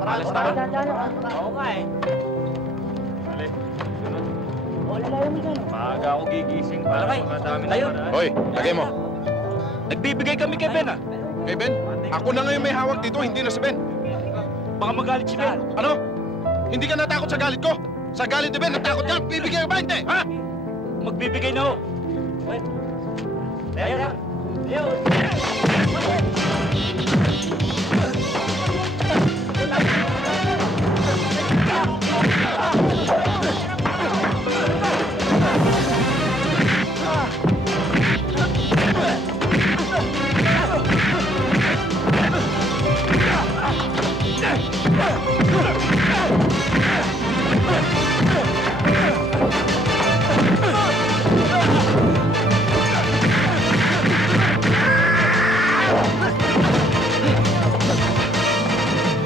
Alis na ba? Oo nga eh. Dali. Maaga ako gigising para makadami na paraan. Hoy, lagay mo. Nagbibigay kami kay Ben, ah. Kay Ben? Ako na ngayon may hawak dito, hindi na si Ben. Baka magalit si Ben. Ano? Hindi ka natakot sa galit ko? Sa galit ni Ben, natakot ka? Bibigay ka ba? Hindi, ha? Magbibigay na ho. Ayun na. Ayun.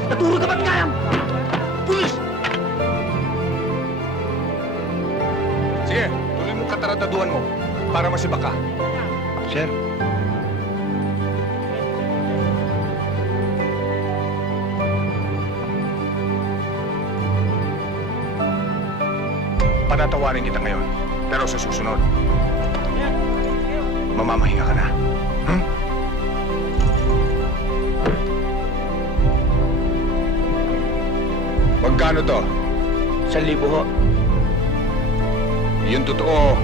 Naturo ka ba't kayang? Pulis! Sige, tuloy mo katarataduhan mo para masibak ka. Sir. Patatawarin kita ngayon, pero sa susunod, mamamahinga ka na. Hmm? Magkano to? 1,000 ho. Yung totoo,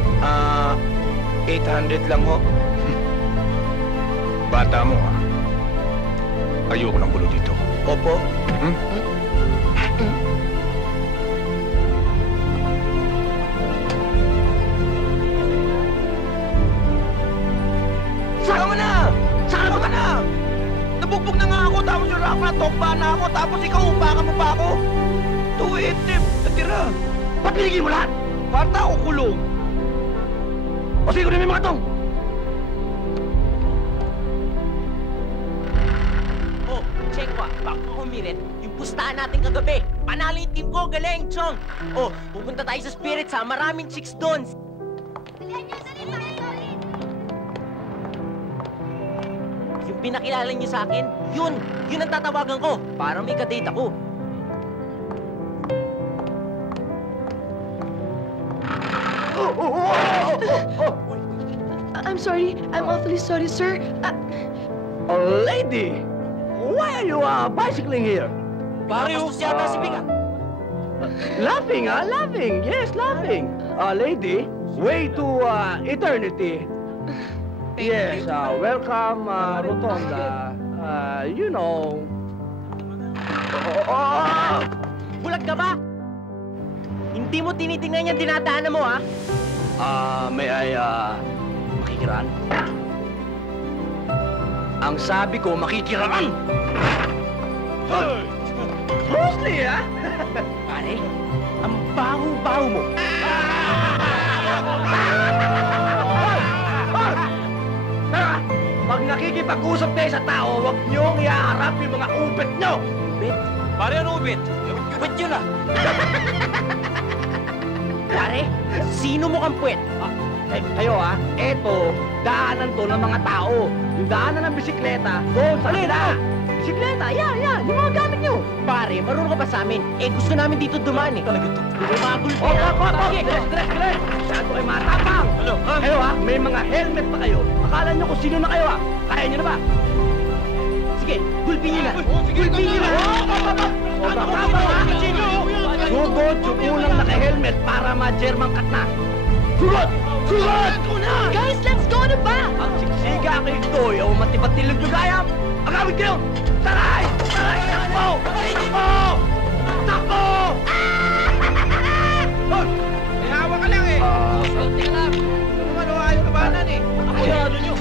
800 lang ho. bata mo, ha? Ayoko ng gulo dito. Opo. Hmm? Saka mo na! Saka mo ka na! Nabugbog na nga ako, tapos yung rock na tokba na ako, tapos ikaw upakan mo pa ako. 280, natira. Ba't binigay mo lahat? Bata ako kulong. O sige ko na may mga tong. Oh, check ko, back ko humirit. Yung pustahan natin kagabi. Panalo yung team ko, galing, Chong. Oh, pupunta tayo sa Spirits ha, maraming chicks doon. Yung pinakilala niyo sa akin, yun ang tatawagan ko. Para may kadate ako. I'm sorry. I'm awfully sorry, sir. Oh, lady! Why are you bicycling here? Pare, oh, yata si Bika. Laughing, huh? Laughing. Yes, laughing. Lady, way to eternity. Yes, welcome, Rotonda. You know. Bulag ka ba? Hindi mo tinitingnan yung dinadaanan mo, ha? May I, makikiraan? Ang sabi ko, makikiraan! Mostly, ha? Pare, ang baho-baho mo. Pag nakikipag-usap kayo sa tao, huwag niyong iaharap yung mga ubit niyo! Ubit? Pare, ano ubit? Ubit yun, ah. Pare, sino mo kang puwet? Kayo, eto, daanan to ng mga tao. Yung daanan ng bisikleta, doon sa kanila. Bisikleta, yan, yung mga gamit niyo. Pare, marunong ka pa sa amin. Eh, gusto namin dito dumaan, eh. Talaga to. Gumagulpi, ha? Direk! Masyado kayo matapang! Ano? Kayo, may mga helmet pa kayo. Akala niyo kung sino na kayo, Kaya niyo na ba? Sige, gulpi niyo na. Gulpi niyo na! Sobrang tapang, Sugod yung unang naka-helmet para ma-German cut na. Sugod! Sugod! Guys, let's go na ba? Ang siksiga kay Doy o matipatilog yung gayam! Agawin kayo! Taray! Taray! Takbo! Takbo! Takbo! May hawa ka lang, eh. Teka lang. Ano naman, ayaw kabanan, eh. Apoyado nyo.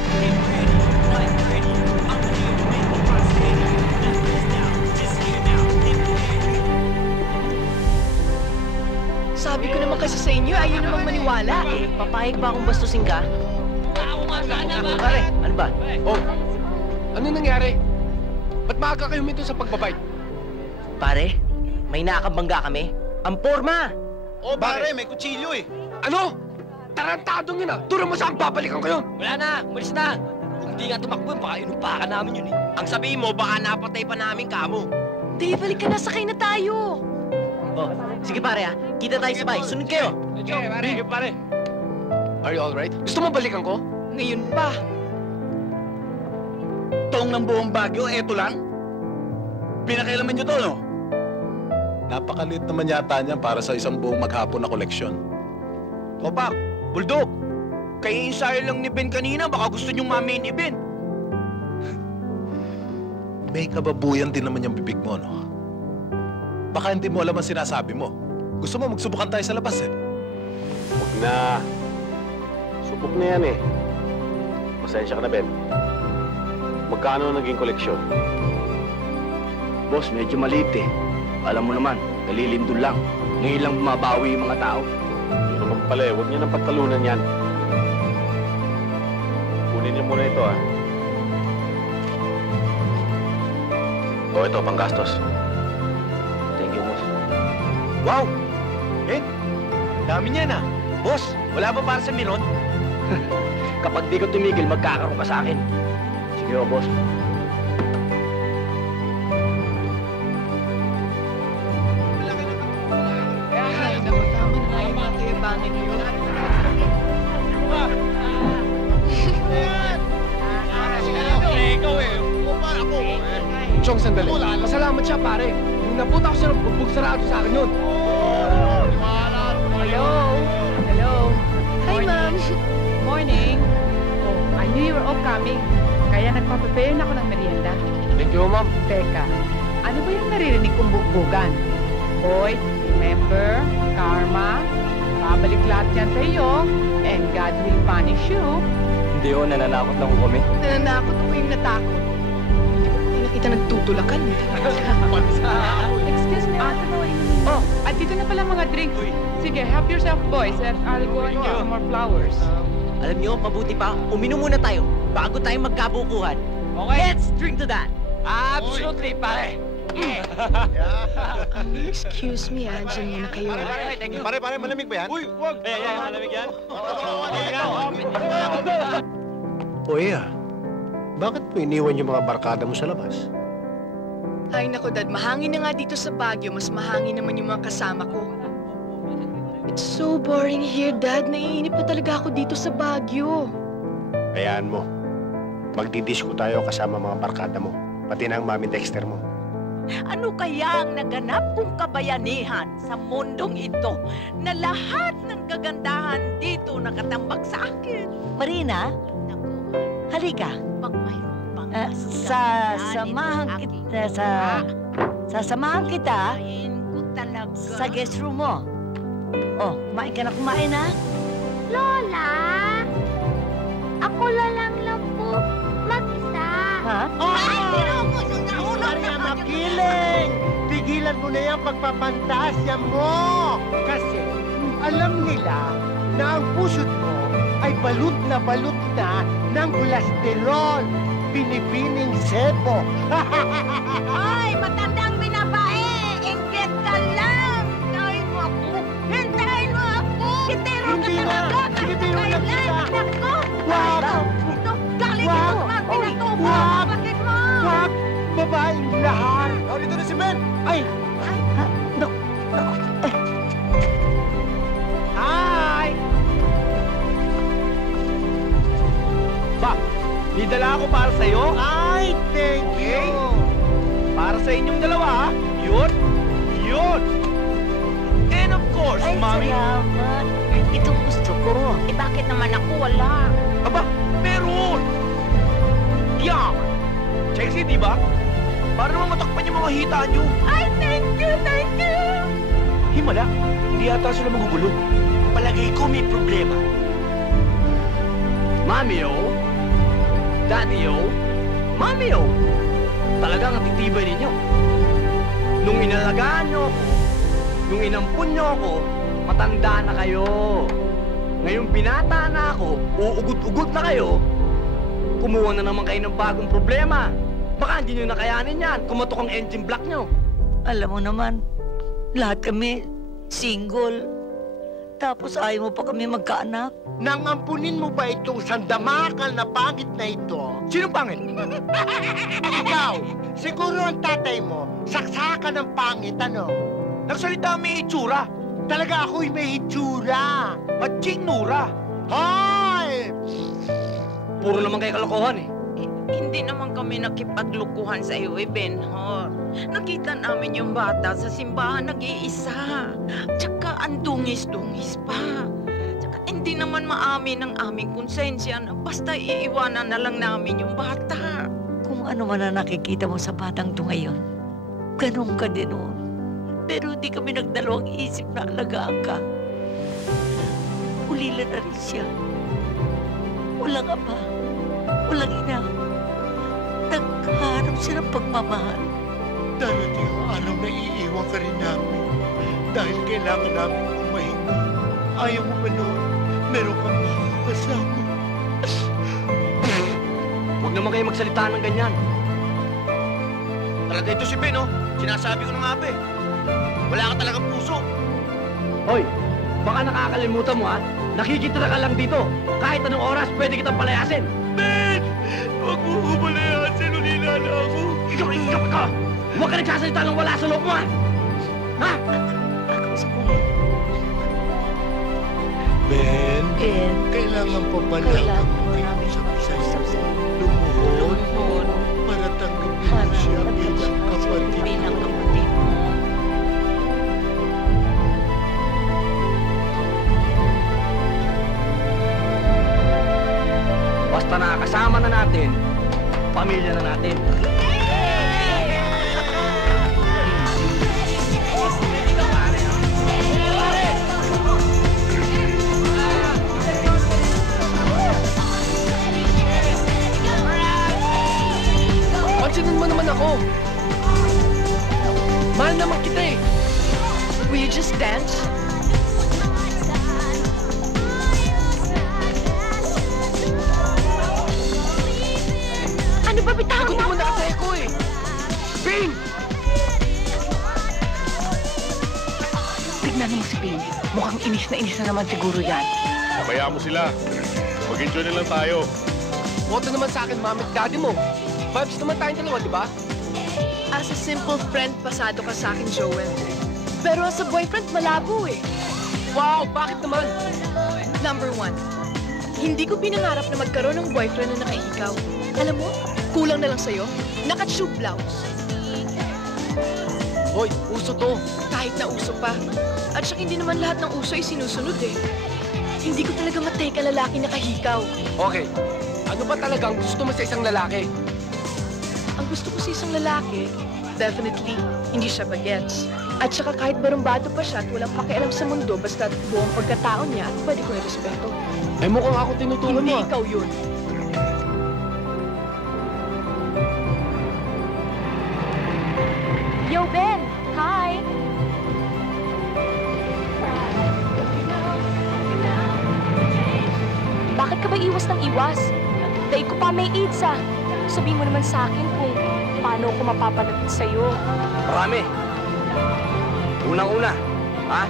Sabi ko naman kasi sa inyo, ayaw namang maniwala. Papayag ba akong bastusin ka? Pare, ano ba? Oh, ano nangyari? Ba't maaga kayo minto sa pagbabay? Pare, may nakabangga kami. Ang porma! Oh, pare, may kutsilyo, eh. Ano? Tarantadong yun, Turo mo saan babalikan ko yun! Wala na, umalis na. Kung di nga tumakbo, baka inupakan namin yun, eh. Ang sabihin mo, baka napatay pa namin kamo. Dave, balik ka na. Sakay na tayo. Oh, sige pare ha. Kita tayo sa bahay. Sunod kayo. Sige, pare. Are you alright? Gusto mo balikan ko? Ngayon pa. Tong ng buong Baguio, eto lang? Pinakailaman nyo to, no? Napakaliit naman yata niyan para sa isang buong maghapon na koleksyon. Topak, Bulldog, kayo ensayo lang ni Ben kanina. Baka gusto niyong ma-main event. May kababuyan din naman yung bibig mo, no? Baka hindi mo alam ang sinasabi mo. Gusto mo magsubukan tayo sa labas, eh. Huwag na. Subok na yan eh. Pasensya ka na, Ben. Magkano naging koleksyon? Boss, medyo maliit eh. Alam mo naman, nalilindol lang. Ngayon lang bumabawi yung mga tao. Yun naman pala eh. Huwag niyo nang pagtalunan yan. Kunin niyo muna ito, ah. O, ito, panggastos. Thank you, boss. Wow! Ben, dami niyan ah. Boss, wala ba para sa Miron? Kapag di ko tumigil, magkakaroon ka sa akin. Sige, o, boss. Ay, naku, tama na nga yung mga kayabangin niyo. Ikaw eh. Chong, sandali. Masalamat siya, pare. Nung napunta ko siya ng bugbog sarado sa akin yun. Hello? Hello? Hi, ma'am. Morning. Oh, I knew you were all coming. Kaya nagpaprepare na ako ng merienda. Thank you, ma'am. Teka, ano ba yung naririnig kong bugbugan? Hoy, remember, karma, babalik lahat yan sa iyo, and God will punish you. Hindi ho, nananakot lang kami. Nananakot ako yung natakot. Hindi ko pa kayo nakita nagtutulakan. Excuse me, ate mo, oh, at dito na pala mga drinks. Sige, help yourself, boys, and I'll go and get some more flowers. Alam niyo, mabuti pa. Uminom muna tayo bago tayo magkabukuhan. Okay. Let's drink to that. Absolutely, pare. Excuse me, dyan muna kayo. Pare, malamig ba yan? Uy, wag. Malamig yan. O, Iya. Bakit mo iniwan yung mga barkada mo sa labas? Ay, naku, Dad. Mahangin na nga dito sa Baguio. Mas mahangin naman yung mga kasama ko. It's so boring here, Dad. Naiinip na talaga ako dito sa Baguio. Hayaan mo. Magdidisco tayo kasama mga barkada mo. Pati na ang Mami Dexter mo. Ano kaya ang naganap kong kabayanihan sa mundong ito na lahat ng kagandahan dito nakatambak sa akin? Marina, Naku, halika. pag mayroon pang Sasamahan kita ko talaga. sa guest room mo. Oh, kumain ka na kumain, ha? Lola, ako lang po mag-isa. Ha? Ay, pinupos yung naunang na Makiling! Tigilan mo na yung pagpapantasya mo! Kasi alam nila na ang pusod mo ay balot na ng kolesterol, binibining sebo. Ay, matandang binabae! Inggit ka lang! Hintayin mo ako! Hintayin mo ako! Kitero ka Hindi na! talaga! Tinitiro na kita! Nako! Wag! Ito, galing Wag! ito! Mga pinatubo! Wag! Bakit mo? Wag! Babaeng lahat! Oh, dito na si Ben! Ay! Hi! Ba, may dala ako para sa'yo. Ay, thank you! Para sa inyong dalawa, ha? Yun. And of course, Ay, Mami. salamat. Itong gusto ko. Eh, bakit naman ako wala? Aba, meron! Yan! Sexy, di ba? Para naman matakpan yung mga hita nyo. Ay, thank you! Thank you! Himala, hindi yata sila magugulo. Palagay ko may problema. Mami-o, Daddy-o, Mami-o, talagang ang titibay ninyo. Nung inalagaan nyo ako, nung inampun nyo ako, matanda na kayo. Ngayong binata na ako, uugot-ugot na kayo, kumuha na naman kayo ng bagong problema. Baka hindi nyo nakayanin yan, kumatok ang engine block nyo. Alam mo naman, lahat kami single. Tapos ayaw mo pa kami magkaanak. Nang ampunin mo ba itong sandamakal na pangit na ito? Sino pangit? Ikaw, siguro ang tatay mo, saksakan ng pangit, ano? Nagsalita may itsura. Talaga ako'y may hitsura. Matching Nura. Hoy! Puro naman kayo kalokohan eh. Hindi naman kami nakipaglukuhan sa iyo, Benhor. Nakita namin yung bata sa simbahan nag-iisa. Tsaka ang dungis-dungis pa. Tsaka hindi naman maamin ang aming konsensya na basta iiwanan na lang namin yung bata. Kung ano man na nakikita mo sa batang to ngayon, ganun ka din noon. Pero di kami nagdalawang isip na alagaan ka. Ulila na rin siya. Walang ama, walang ina. Naghahanap siya ng pagmamahal. Darating ang araw na iiwan ka rin namin. Dahil kailangan namin umahinga. Ayaw mo ba noon? Meron kang makakasama. Huwag naman kayo magsalita ng ganyan. Talaga ito si Ben, oh. Sinasabi ko na nga ba eh. Wala ka talagang puso. Hoy, baka nakakalimutan mo ha? Nakikita ka lang dito. Kahit anong oras, pwede kitang palayasin. Ben! Huwag mo humalayasin. Ulila na ako. Ikaw! Huwag ka nagsasalita ng wala sa loob mo ha? Ha? Ben, Ben, kailangan pa ba kailangan namin mo namin sa'yo lumuhod para tanggapin mo siya bilang kapatid Bilang mo. kapatid mo. Basta nakakasama na natin, pamilya na natin. Pansinin mo naman ako. Mahal naman kita eh. Will you just dance? Ano ba bitawan Sagot mo na kasi ako eh. Bing! Tignan mo si Ping. Mukhang inis na naman siguro yan. Pabayaan mo sila. Mag-enjoy na lang tayo. Boto naman sa akin, mami at daddy mo. Vibes naman tayong dalawa, di ba? As a simple friend, pasado ka sa akin, Joel. Pero as a boyfriend, malabo eh. Wow, bakit naman? Number 1, hindi ko pinangarap na magkaroon ng boyfriend na nakahikaw. Alam mo, kulang na lang sa'yo, naka-tube blouse. Hoy, uso to. Kahit na uso pa. At saka hindi naman lahat ng uso ay sinusunod eh. Hindi ko talaga matake ang lalaki na kahikaw. Okay, ano ba talagang gusto mo sa isang lalaki? Ang gusto ko sa isang lalaki, definitely, hindi siya bagets. At saka kahit barumbado pa siya at walang pakialam sa mundo, basta buong pagkatao niya at pwede ko irespeto. Eh mukhang ako tinutulan Hindi mo. ikaw yun. Yo, Ben! Hi! Bakit ka ba iwas ng iwas? Dahil ko pa may AIDS ah. Sabihin mo naman sa akin kung paano ako mapapalapit sa'yo. Marami. Unang-una, ha?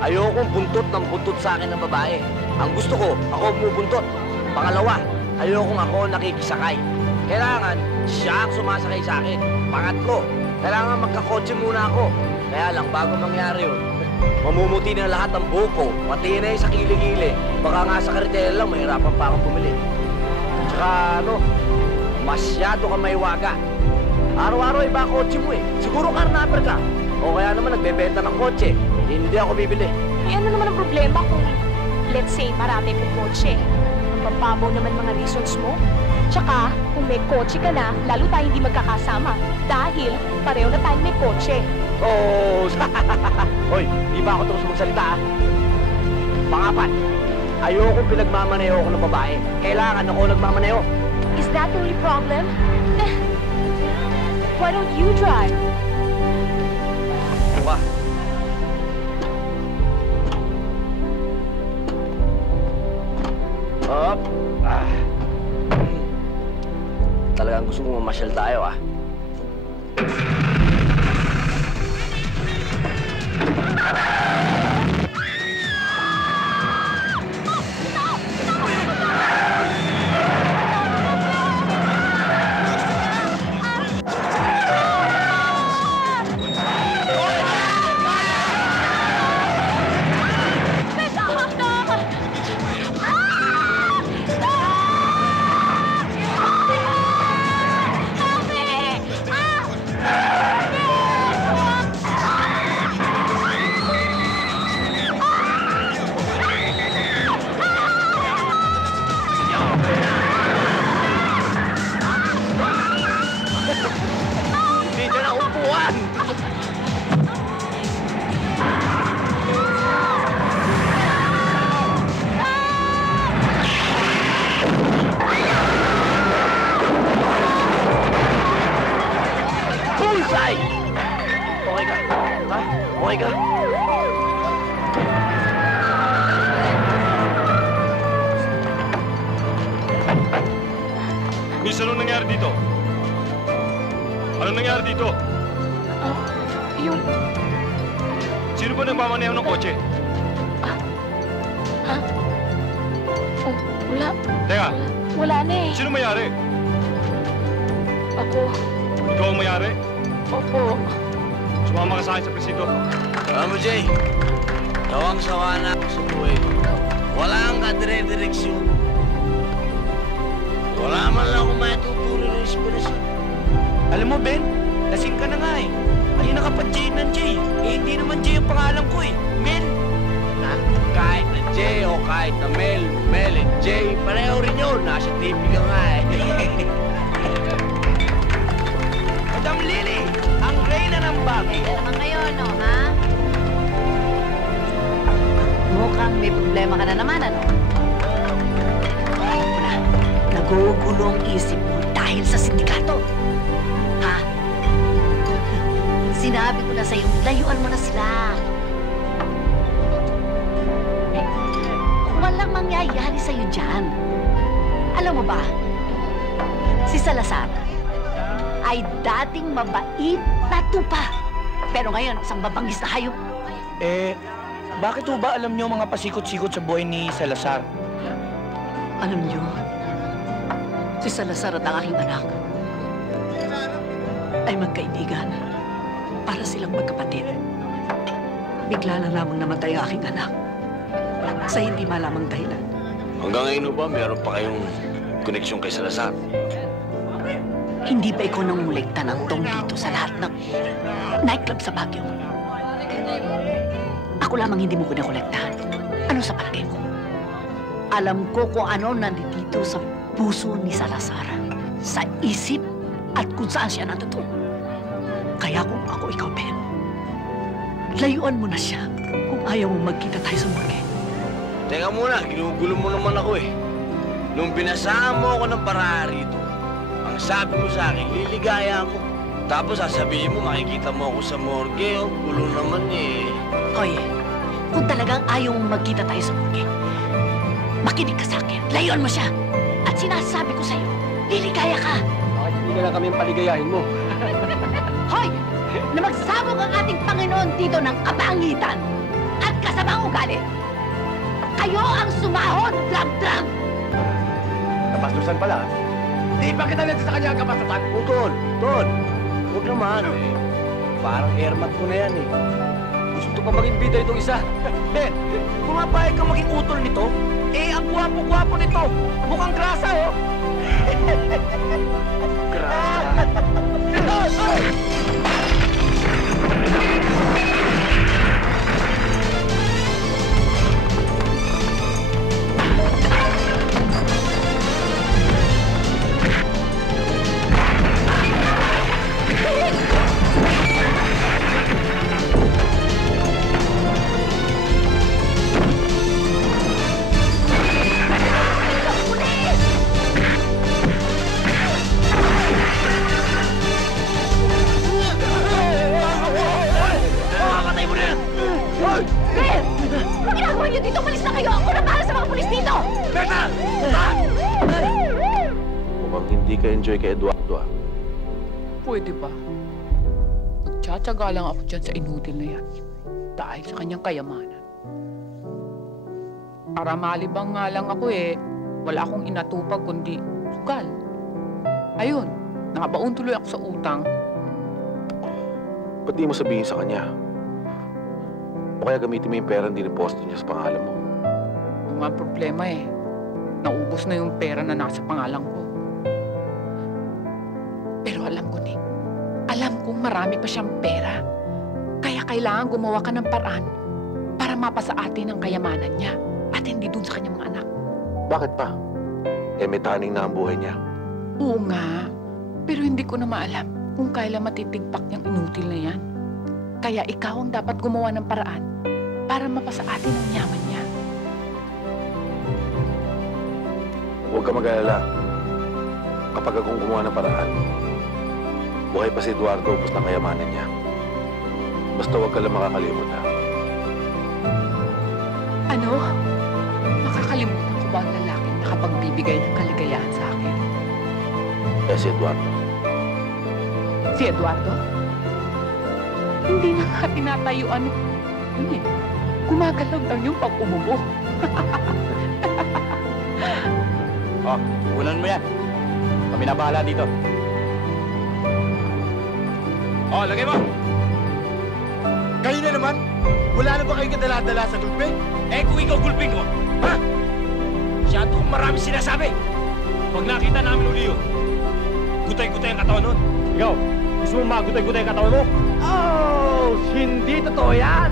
Ayokong buntot ng buntot sa akin ng babae. Ang gusto ko, ako bumubuntot. Pangalawa, ayokong ako nakikisakay. Kailangan siya ang sumasakay sa akin. Pangatlo, kailangan magkakotse muna ako. Kaya lang, bago mangyari yun, mamumuti na lahat ng buhok ko, pati na sa kilig-gili. Baka nga sa karitela lang, mahirapan pa akong bumili. Tsaka ano, masyado ka maiwaga. Araw-araw iba ang kotse mo eh. Siguro karnapper ka. O kaya naman nagbebenta ng kotse. Hindi ako bibili. Eh ano naman ang problema kung, let's say, marami kong kotse? Ang bababaw naman mga reasons mo. Tsaka, kung may kotse ka na, lalo tayo hindi magkakasama. Dahil, pareho na tayong may kotse. Oh, hoy, di ba ako tapos magsalita ah? Pangapat, ayoko pinagmamaneho ako ng babae. Kailangan ako nagmamaneho. Is that the only problem? Why don't you drive? Diba? Up. Ah. Talagang gusto kong mamasyal tayo ah. Tay! Okay ka? Ha? Okay ka? Miss, anong nangyari dito? Anong nangyari dito? Yung... Sino ba nagmamaneho ng kotse? Oh, wala. Teka, Wala na eh. sino mayari? Ako. Ikaw ang mayari? Opo. Sumama ka sa akin sa presinto. Alam mo, Jay, sawang-sawa na ako sa buhay ko. Wala kang kadire-direksyon. Wala man lang akong matuturo ng inspirasyon. Alam mo, Ben, lasing ka na nga eh. Ayun ka pa Jay ng Jay. Eh, hindi naman Jay ang pangalan ko eh. Mel. Ha? Kahit na Jay o kahit na Mel, Mel and Jay, pareho rin yun. Nasa TV ka nga eh. Madam Lily, ang reyna ng Baguio. Ano naman ngayon, no, ha? Mukhang may problema ka na naman, ano? Nagugulo ang isip mo dahil sa sindikato. Ha? Sinabi ko na sa'yo, layuan mo na sila. Walang mangyayari sa'yo dyan. Alam mo ba, si Salazar ay dating mabait na tupa. Pero ngayon, isang mabangis na hayop. Eh, bakit ho ba alam niyo mga pasikot-sikot sa buhay ni Salazar? Alam niyo, si Salazar at ang aking anak ay magkaibigan. Para silang magkapatid. Bigla na lamang namatay ang aking anak sa hindi malamang dahilan. Hanggang ngayon ba, meron pa kayong koneksyon kay Salazar? Hindi ba ikaw nangungulekta ng dong dito sa lahat ng nightclub sa Baguio? Ako lamang hindi mo kinakolektahan. Ano sa palagay mo? Alam ko kung ano nandito sa puso ni Salazar, sa isip at kung saan siya natutunan. Kaya kung ako ikaw, Ben, layuan mo na siya kung ayaw mo magkita tayo sa morgue. Teka muna, ginugulo mo naman ako eh. Nung pinasama mo ako ng paraha rito, ang sabi mo sa akin, liligaya ako. Tapos sasabihin mo, makikita mo ako sa morgue, oh, gulo naman eh. Hoy, kung talagang ayaw mong magkita tayo sa morgue, makinig ka sa akin, layuan mo siya. At sinasabi ko sa'yo, liligaya ka. Bakit hindi ka lang kami paligayahin mo? Hoy! Na magsabog ang ating Panginoon dito ng kapangitan at kasamang ugali. Kayo ang sumahod, drag-drag! Kapastusan pala. Di ba kita nagsa sa kanya ang kapasutan? Tol, huwag naman eh. Parang airmat ko na yan eh. Gusto pa maging bida itong isa. Ben, pumapayag ka maging utol nito? Eh, ang gwapo-gwapo nito. Mukhang grasa, oh. Grasa. Dito, malis na kayo! Ako na para sa mga pulis dito! Berta! Mukhang hindi ka enjoy kay Eduardo ah. Pwede ba? Nagtsatsaga lang ako dyan sa inutil na yan. Dahil sa kanyang kayamanan. Para malibang nga lang ako eh, wala akong inatupag kundi sugal. Ayun, nakabaon tuloy ako sa utang. Ba't di mo sabihin sa kanya? O kaya gamitin mo yung pera na diniposto niya sa pangalan mo? Yung nga problema eh, naubos na yung pera na nasa pangalan ko. Pero alam ko, Nick, alam kong marami pa siyang pera. Kaya kailangan gumawa ka ng paraan para mapasa atin ang kayamanan niya at hindi dun sa kanyang mga anak. Bakit pa? Eh may taning na ang buhay niya. Oo nga, pero hindi ko na maalam kung kailan matitigpak yung inutil na yan. Kaya ikaw ang dapat gumawa ng paraan para mapasa atin ang yaman niya. Huwag ka mag-alala. Kapag akong gumawa ng paraan, Buhay pa si Eduardo, ubos na kayamanan niya. Basta huwag ka lang makakalimot, ha? Ano? Makakalimutan ko ba ang lalaking nakapagbibigay ng kaligayahan sa akin? Si Eduardo. Si Eduardo? Hindi na nga tinatayuan. Yun eh. Gumagalaw lang yung pag-umubo. Oh, ulan mo yan. Kami na bahala dito. Oh, lagay mo! Kayo na naman? Wala na ba kayong kadala-dala sa gulpe? Eh, kung ikaw gulping ko, ha? Masyado kong marami sinasabi. Pag nakita namin uli yun, gutay-gutay ang katawan nun. Ikaw, gusto mo magutay-gutay ang katawan mo? Oh, hindi totoo yan!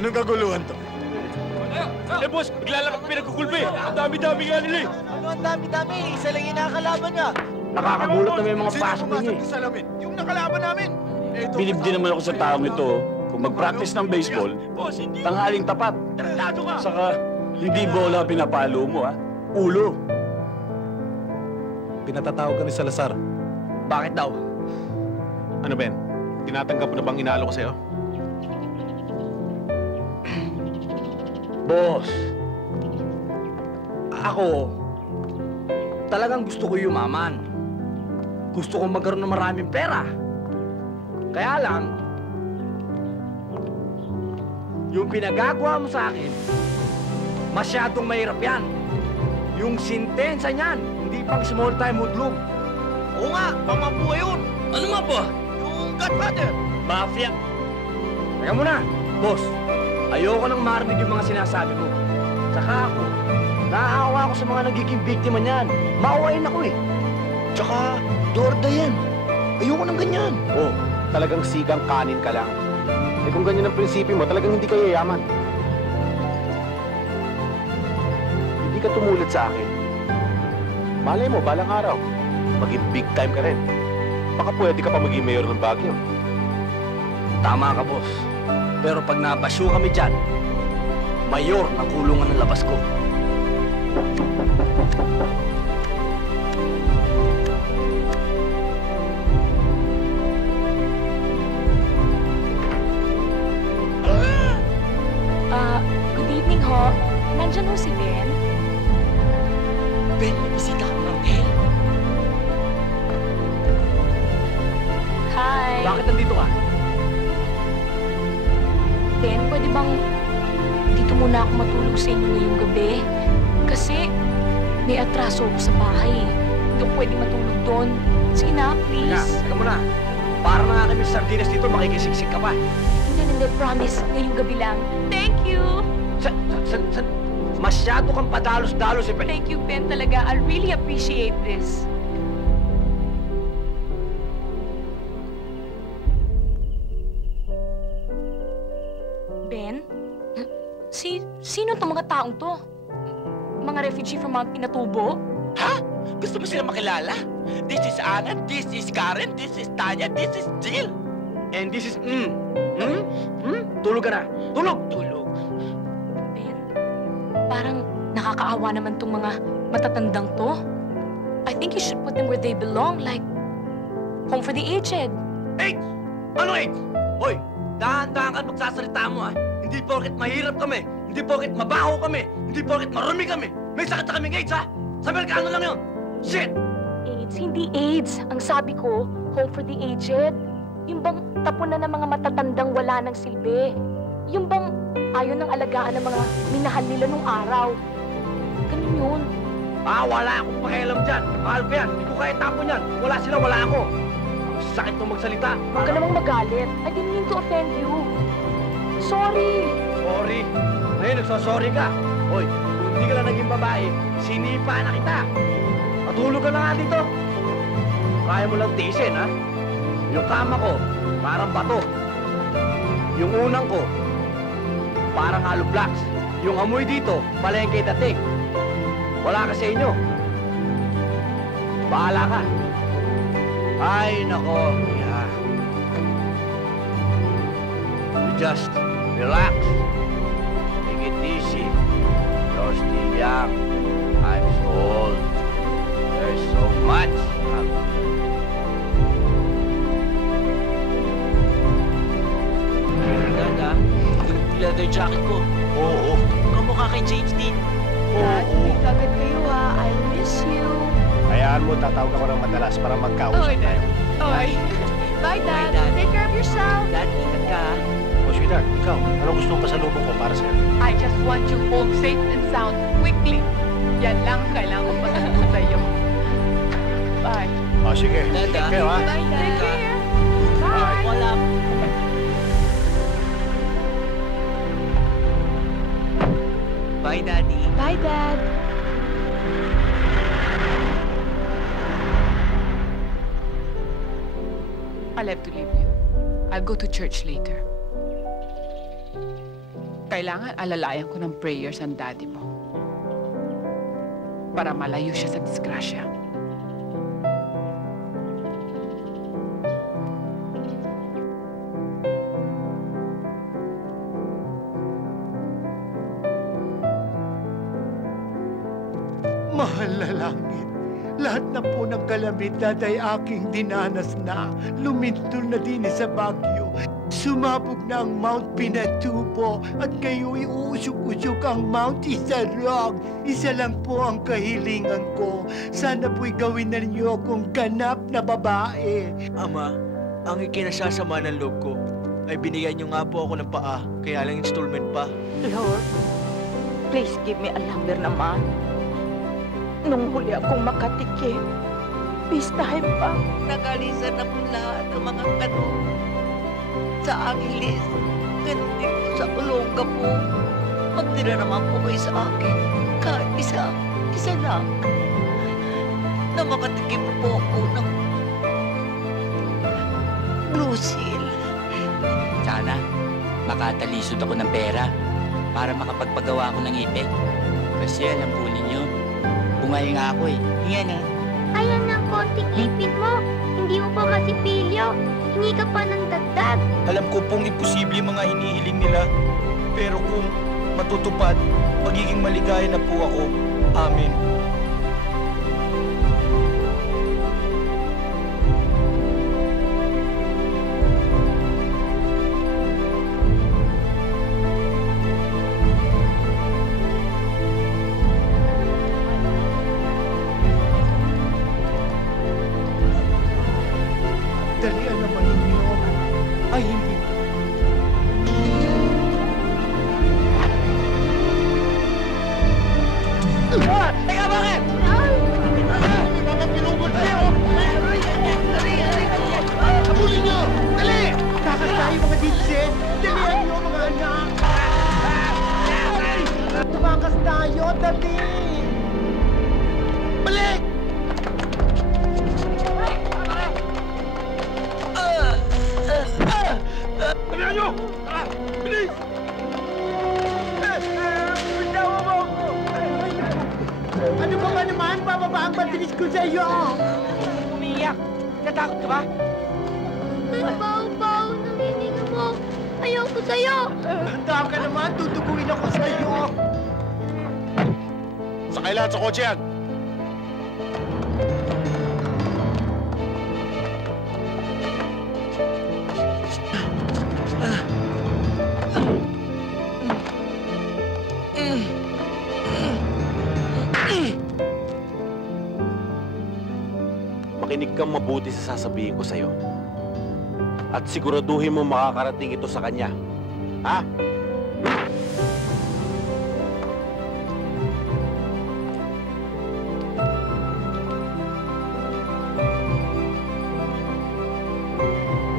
Anong kaguluhan to? Eh, boss, bigla lang pinagkukulpi. Ang dami-dami nga nila eh. Ano ang dami-dami? Isa lang yung nakakalaban niya. Nakakagulat na may mga Sino pasok pumasok niya sa salamin? Yung nakalaban namin! Bilib din naman ako sa taong ito. Kung mag-practice ng baseball, tanghaling tapat. Tarantado ka! Saka, hindi bola pinapalo mo, ha? Ulo. Pinatatawag ka ni Salazar. Bakit daw? Ano, Ben? Tinatanggap mo na bang inalo ko sa'yo? Boss, ako, talagang gusto ko yumaman. Gusto ko magkaroon ng maraming pera. Kaya lang, yung pinagagawa mo sa akin, masyadong mahirap yan. Yung sintensya niyan, hindi pang small time hoodlum. Oo nga, pamabuhay yun. Ano nga po? Yung Godfather. Mafia. Teka muna, boss. Ayoko nang marinig yung mga sinasabi mo. Tsaka ako, naaawa ako sa mga nagiging biktima niyan. Maawain ako eh. Tsaka, Dorda yan. Ayoko ng ganyan. Oh, talagang sigang kanin ka lang. Eh kung ganyan ang prinsipyo mo, talagang hindi ka yayaman. Hindi ka tumulad sa akin. Malay mo, balang araw, maging big time ka rin. Baka pwede ka pa maging mayor ng Baguio. Tama ka, boss. Pero pag nabasyo kami dyan, mayor ng kulungan ng labas ko. Good evening ho. Nandyan ho si Ben? Ben, may bisita ka ng Angel. Hi. Bakit nandito ka? Ben, pwede bang dito muna ako matulog sa inyo ngayong gabi? Kasi may atraso ako sa bahay eh. Hindi ako pwede matulog doon. Sige na, please. Teka muna. Para na nga kami sa sardinas dito, makikisiksik ka pa. Hindi, promise. Ngayong gabi lang. Thank you! Masyado kang padalos-dalos eh. Thank you, Ben, talaga. I really appreciate this. Ben? Sino itong mga taong to? Mga refugee from Mount Pinatubo? Ha? Gusto mo sila makilala? This is Anna, this is Karen, this is Tanya, this is Jill. And this is, Tulog ka na. Tulog! Tulog. Ben, parang nakakaawa naman tong mga matatandang to. I think you should put them where they belong, like home for the aged. AIDS! Ano AIDS? Hoy, dahan-dahan ka magsasalita mo ah. Hindi porket mahirap kami, hindi porket mabaho kami, hindi porket marumi kami. May sakit na kaming AIDS ha? Sa Amerikano lang yun. Shit! AIDS, hindi AIDS. Ang sabi ko, home for the aged. Yung bang tapunan ng mga matatandang wala ng silbi. Yung bang ayaw ng alagaan ng mga minahal nila nung araw. Ganun yun. Wala akong pakialam dyan. Mahal ko yan. Hindi ko kaya tapon yan. Wala sila, wala ako. sakit mo magsalita. Huwag ka namang magalit. I didn't mean to offend you. Sorry. Sorry. Ngayon, nagsasorry ka. Hoy, kung hindi ka lang naging babae, sinipa na kita. Matulog ka na nga dito. Kaya mo lang tiisin, ha? Yung kama ko, parang bato. Yung unang ko, parang hollow blocks. Yung amoy dito, palengke dating. Wala ka sa inyo. Bahala ka. Ay, nako. Yeah. You just relax. Take it easy. You're still young. I'm so old. There's so much. Ganda, yung leather jacket ko. Oo. Kamukha kay James Dean. Dad, big agad kayo ha. I miss you. Hayaan mo, tatawag ako ng madalas para magkausap Okay, Dad. tayo. Okay. Bye, Dad. Bye, Dad. Take care of yourself. Dad, ingat ka. O, sweetheart, ikaw, anong gusto mong pasalubong ko para sa'yo? I just want you home safe and sound quickly. Yan lang ang kailangan kong pasalubong sa'yo. Bye. O, sige. Dada. Take care, ha? Bye, Dad. Take care. Bye. Wala. Bye, Daddy. Bye, Dad. I'll have to leave you. I'll go to church later. Kailangan alalayan ko ng prayers ang daddy mo. Para malayo siya sa disgrasya. Mahal na langit, lahat na po ng kalamidad ay aking dinanas na. Lumintol na din sa Baguio. Sumabog na ang Mount Pinatubo at kayo'y uusok-usok ang Mount Isarog. Isa lang po ang kahilingan ko. Sana po'y gawin na niyo akong ganap na babae. Ama, ang ikinasasama ng loob ko ay binigyan niyo nga po ako ng paa, kaya lang installment pa. Lord, please give me a number naman. Nung huli akong makatikim, pistahin pa. Nagalisan na po lahat ng mga kanong sa Angeles. Ganun din po sa Olonga po. Magtira naman po kayo sa akin. Kahit isa lang. Na makatikim po ako ng Blue Seal. Sana, makatalisod ako ng pera para makapagpagawa ako ng ipin. Kasi alam po ninyo, bungay nga ako eh. Hinga na. Ayan ang konting ipin mo. Hindi mo pa masipilyo. Hingi ka pa ng dagdag. Alam ko pong imposible mga hinihiling nila. Pero kung matutupad, magiging maligaya na po ako. Amen. Dalian naman ninyo. Ay, hindi. Teka, bakit? Pinugod sa'yo! Habulin nyo! Dali! Takas tayo mga ditse! Dalian nyo mga anak! Tumakas tayo! Dali! Balik! Dalihan nyo! Tara! Bilis! Bitawa mo ako! Ano ba ba naman? Bababa ang matinis ko sa'yo! Umiiyak! Natakot ka ba? Ang baho-baho ng hininga mo. Ayoko sa'yo. Handa ka naman! Tutuguin ako sa'yo! Sakay lahat sa kotse yan! Makinig kang mabuti sa sasabihin ko sa'yo. At siguraduhin mo makakarating ito sa kanya. Ha?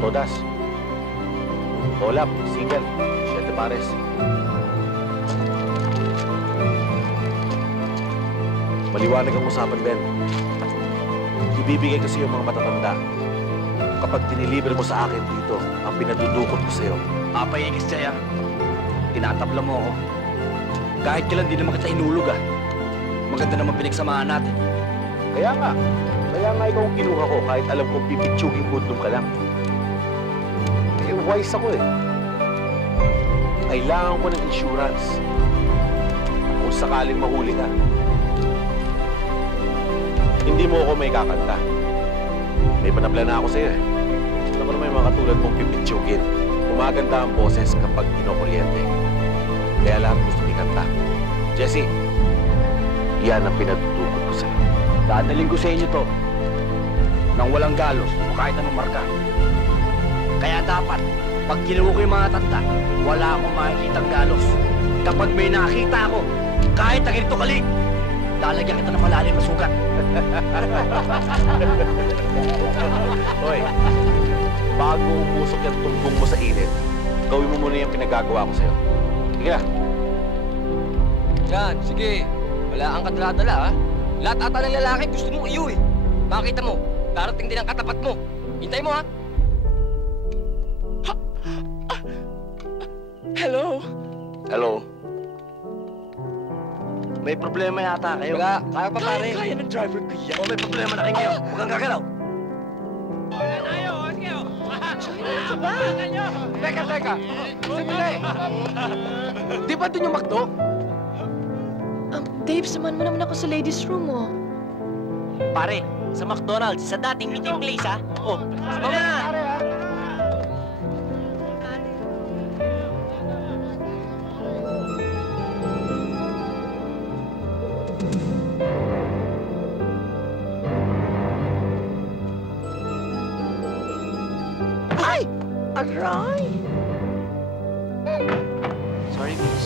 Todas. Olap, single, 7 pares. Maliwanag ang usapan, Ben. Ibibigay ko sa iyo mga matatanda. Kapag dinilibre mo sa akin dito, ang pinadudukot ko sa iyo. Apayikis siya. Tinatabla mo ako. Kahit kailan di naman kita inulog Maganda naman pinagsamahan natin. Kaya nga ikaw ang kinuha ko kahit alam kong pipitsuging budlong ka lang. Eh, wise ako eh. Kailangan ko ng insurance. Kung sakaling mahuli ka. Hindi mo ako may kakanta. May panabla na ako sa'yo eh. Alam mo naman yung mga katulad mong pipitsugin. Umaganda ang boses kapag kinukuryente. Kaya lahat gusto ikanta. Jessie, yan ang pinatutukot ko sa'yo. Dadaling ko sa inyo to nang walang galos o kahit anong marka. Kaya dapat, pag kinuha ko yung mga tanda, wala akong makikitang galos. Kapag may nakita ako, kahit na ganito kali, lalagyan kita ng malalim na sugat. Hoy, bago umusok yung tumbong mo sa init, gawin mo muna yung pinagagawa ko sa'yo. Sige na. Yan, sige. Wala ang kadala-dala, ha? Lahat ata ng lalaki gusto mong iyo, eh. Makita mo, darating din ang katapat mo. Hintay mo, ha? Hello? Hello? May problema yata kayo. Wala, kaya pa pare. Kaya ng driver ko yan. O may problema na kayo ngayon. Huwag kang gagalaw. Teka. Sandali. Di ba doon yung McDo? Dave, samahan mo naman ako sa ladies' room, oh. Pare, sa McDonald's, sa dating meeting place, ha? Oh, sama na! Ay! Aray! Sorry, miss.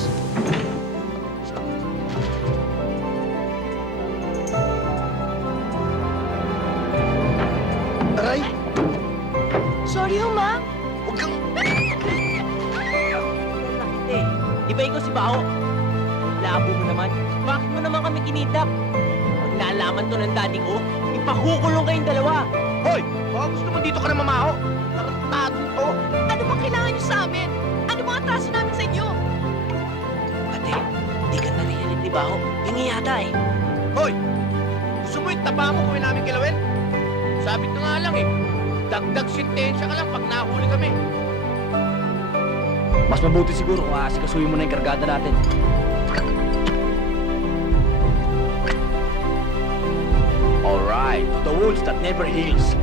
Aray! Sorry, ma. Huwag kang... Di ba ikaw si Bao? Labo mo naman. Bakit mo naman kami kinidap? Pag naalaman to ng daddy ko, ipakukulong kayong dalawa. Hoy! Baka gusto mo dito ka na mamaho? Tarantado to! Ano bang kailangan niyo sa amin? Ano bang atraso namin sa inyo? Ate, di ka narinig ni Bao. Hingi yata eh. Hoy! Gusto mo yung taba mo kung namin kilawin? Sabi ko nga lang eh. Dagdag sentensya ka lang pag nahuli kami. Mas mabuti siguro kung aasikasuhin mo na yung kargada natin. Alright, the wounds that never heals.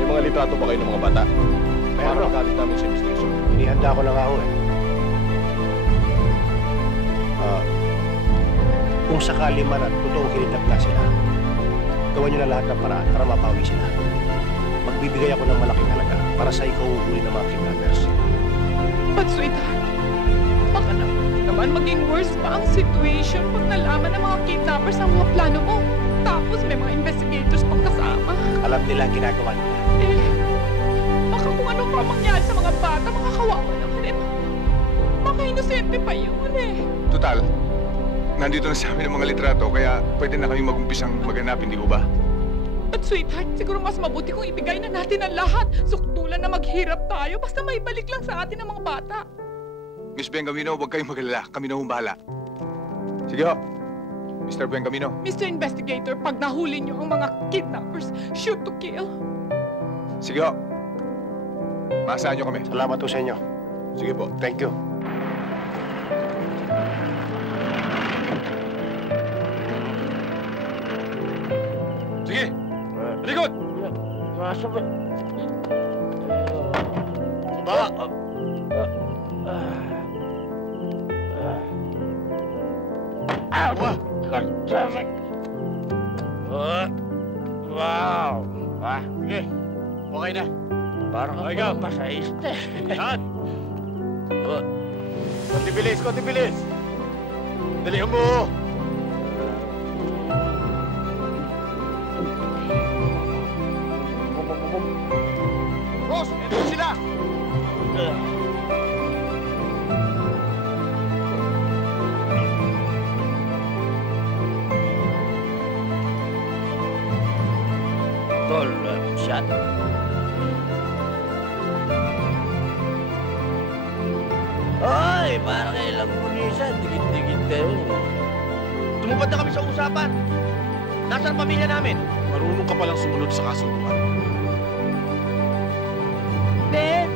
May mga litrato ba kayo ng mga bata? Para magalit namin sa investigation. Inihanda ko na nga ho eh. Kung sakali man at totoong kinidnap sila, gawan nyo na lahat ng paraan para mapawi sila. Magbibigay ako ng malaking halaga para sa ikaw uhuli ng mga kidnappers. But sweetheart, baka naman maging worse pa ang situation pag nalaman ng mga kidnappers ang mga plano mo. Tapos may mga investigators pang kasama. Alam nila ang ginagawa nila. Baka kung ano pa mangyari sa mga bata, mga kawawa naman eh. Baka inosente pa yun eh. Total, nandito na sa amin ang mga litrato, kaya pwede na kami mag-umpisang maghanap, hindi ko ba? At sweetheart, siguro mas mabuti kung ibigay na natin ang lahat. Suktulan na maghirap tayo, basta may balik lang sa atin ang mga bata. Miss Bengamino, huwag kayong magalala. Kami na bahala. Sige ho. Mr. Bengamino. Mr. Investigator, pag nahuli niyo ang mga kidnappers, shoot to kill. Sige ho. Maasahan niyo kami. Salamat po sa inyo. Sige po. Thank you. Sige. Likod! Wow! Sige. Okay na. Parang ako masayis na. Yan! Konti bilis! Dalihan mo! Boss, Tol, shot. Ay, parang ilang bunisa. Dikit-dikit kayo. Tumupad na kami sa usapan. Nasaan ang pamilya namin? Marunong ka palang sumunod sa kasunduan. Ben!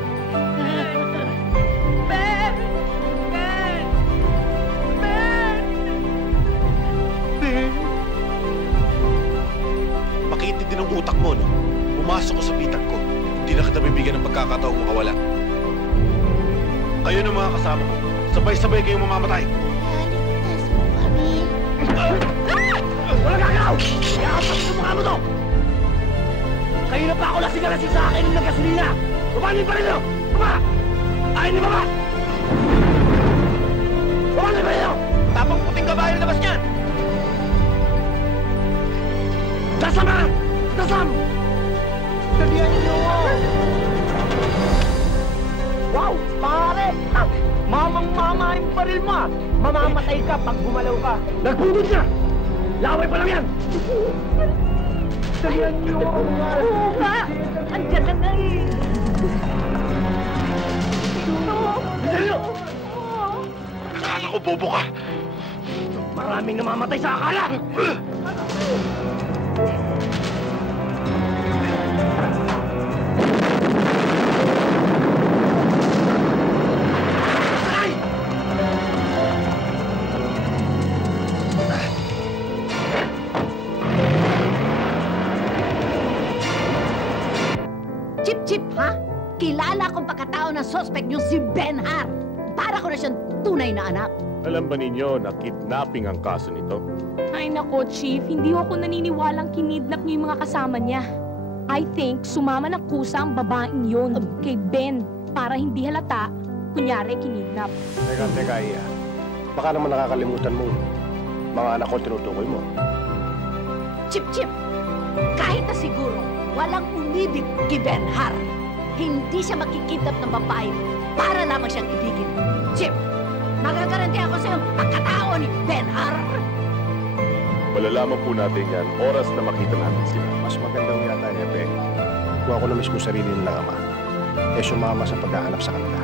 Ben! Ben! Ben! Ben! Makitid din ang utak mo, no? Pumasok ko sa bitag ko. Hindi na kita bibigyan ng pagkakataong makawala. Kayo ng mga kasama ko. Sabay-sabay kayong mamamatay. Ligtas mo kami. Wala gagalaw! Yakapag sa mukha mo to! Kayo na pa ako lasing-lasing sa akin ng gasolina! Baba niyo pa rin nyo! Baba! Ayaw niyo baba! Baba niyo pa rin nyo! Tapang puting kabayo na labas niyan! Dasam na! Dasam! Dalihan niyo! Wow! Pare! Mamang-mama yung baril mo! Mamamatay ka pag gumalaw ka! Nagpundot na! Laway pa lang yan! Dalihan niyo! Oo nga! Andiyan na nga eh! Akala ko bobo ka. Maraming namamatay sa akala! Chip-chip, ha? Kilala kong pagkatao ng suspect niyo si Benhar. Para ko na siyang tunay na anak. Alam ba ninyo na kidnapping ang kaso nito? Ay nako, Chief. Hindi ako naniniwalang kinidnap niyo yung mga kasama niya. I think sumama ng kusa ang babaeng yun kay Ben para hindi halata, kunyari kinidnap. Teka, Iya. Baka naman nakakalimutan mo. Mga anak ko tinutukoy mo. Chip-chip, kahit na siguro walang umibig kay Benhar, hindi siya makikidnap ng babae para lamang siyang ibigin. Chip, magagaranti ako sa iyong pagkatao ni Benhar. Malalaman po natin yan oras na makita natin sila. Mas magandang yata, Epe, kung ako na mismo sarili nilang ama, eh sumama sa paghahanap sa kanila.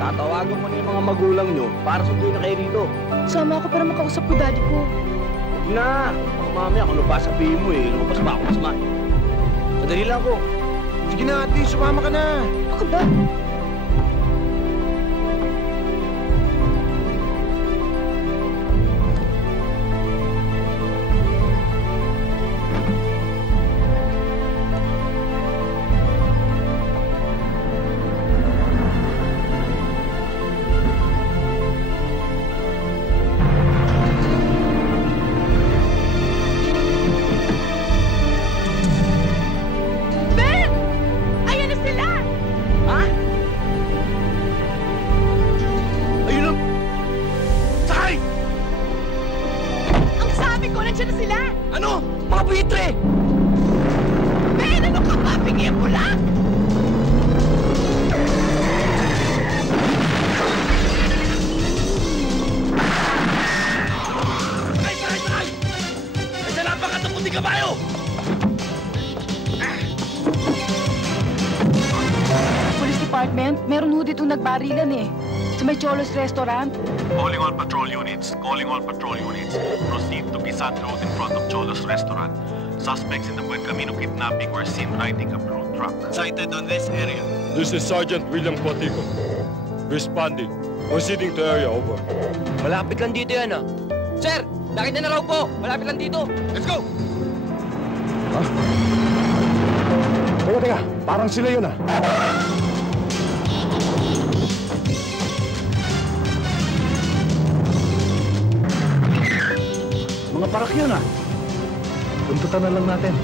Tatawagan mo na yung mga magulang nyo para sunduin na kayo rito. Sama ako para makausap ko daddy ko. Huwag na! Baka mamaya kung ano pa sabihin mo eh, lumabas pa ako masama. Madali lang ako. Sige na, ate. Sumama ka na. Ako ba? Nandiyan na sila! Ano? Mga buitre! Ben, ano ka ba? Bigyan mo lang! Sakay! Ay, sa napakatapos ni kabayo! Police Department, meron ho ditong nagbarilan eh. Sa may Cholos Restaurant. Calling all patrol units. Proceed to Pisan Road in front of Cholos Restaurant. Suspects in the Buen Camino kidnapping were seen riding a blue truck. Sighted on this area. This is Sergeant William Cuatico. Responding. Proceeding to area, over. Malapit lang dito yan, ah. Sir, nakita na raw po. Malapit lang dito. Let's go! Teka, parang sila yun ah. Mga parak yun ah. Puntutan na lang natin.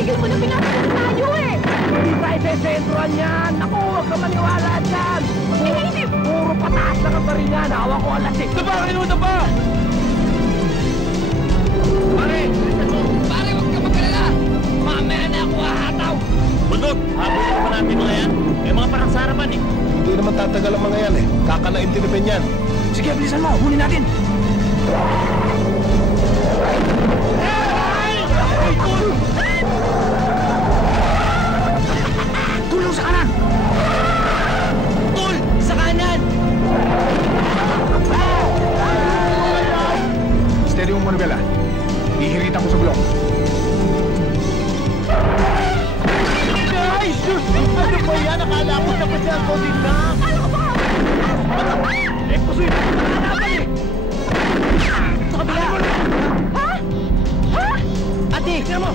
Tigil mo na pinapagod tayo eh! Hindi tayo sesentruan yan! Naku, huwag ka maniwala dyan! Puro pataas lang ang baringan. Hawa ko alas eh. Daba! Kayo daba! Pare! Pare, huwag ka magkalala! Mamaya na ako hahataw! Bundok, habulin pa natin mga yan. May mga parang sa harapan eh. Hindi naman tatagal ang mga yan eh. Kakanain tinipin yan. Sige, bilisan mo! Huli natin! Tulong sa kanan! Tol! Sa kanan! Steady mo, Manuela. Ihiritan ko sa bulong. Ay, sus! Ano ba yan? Akala ko tapos yan ko din na. Ano ka ba? Eh, pusoy! Nakalaban eh! Sa kabila! Ha? Ha? Ate! Tingnan mo!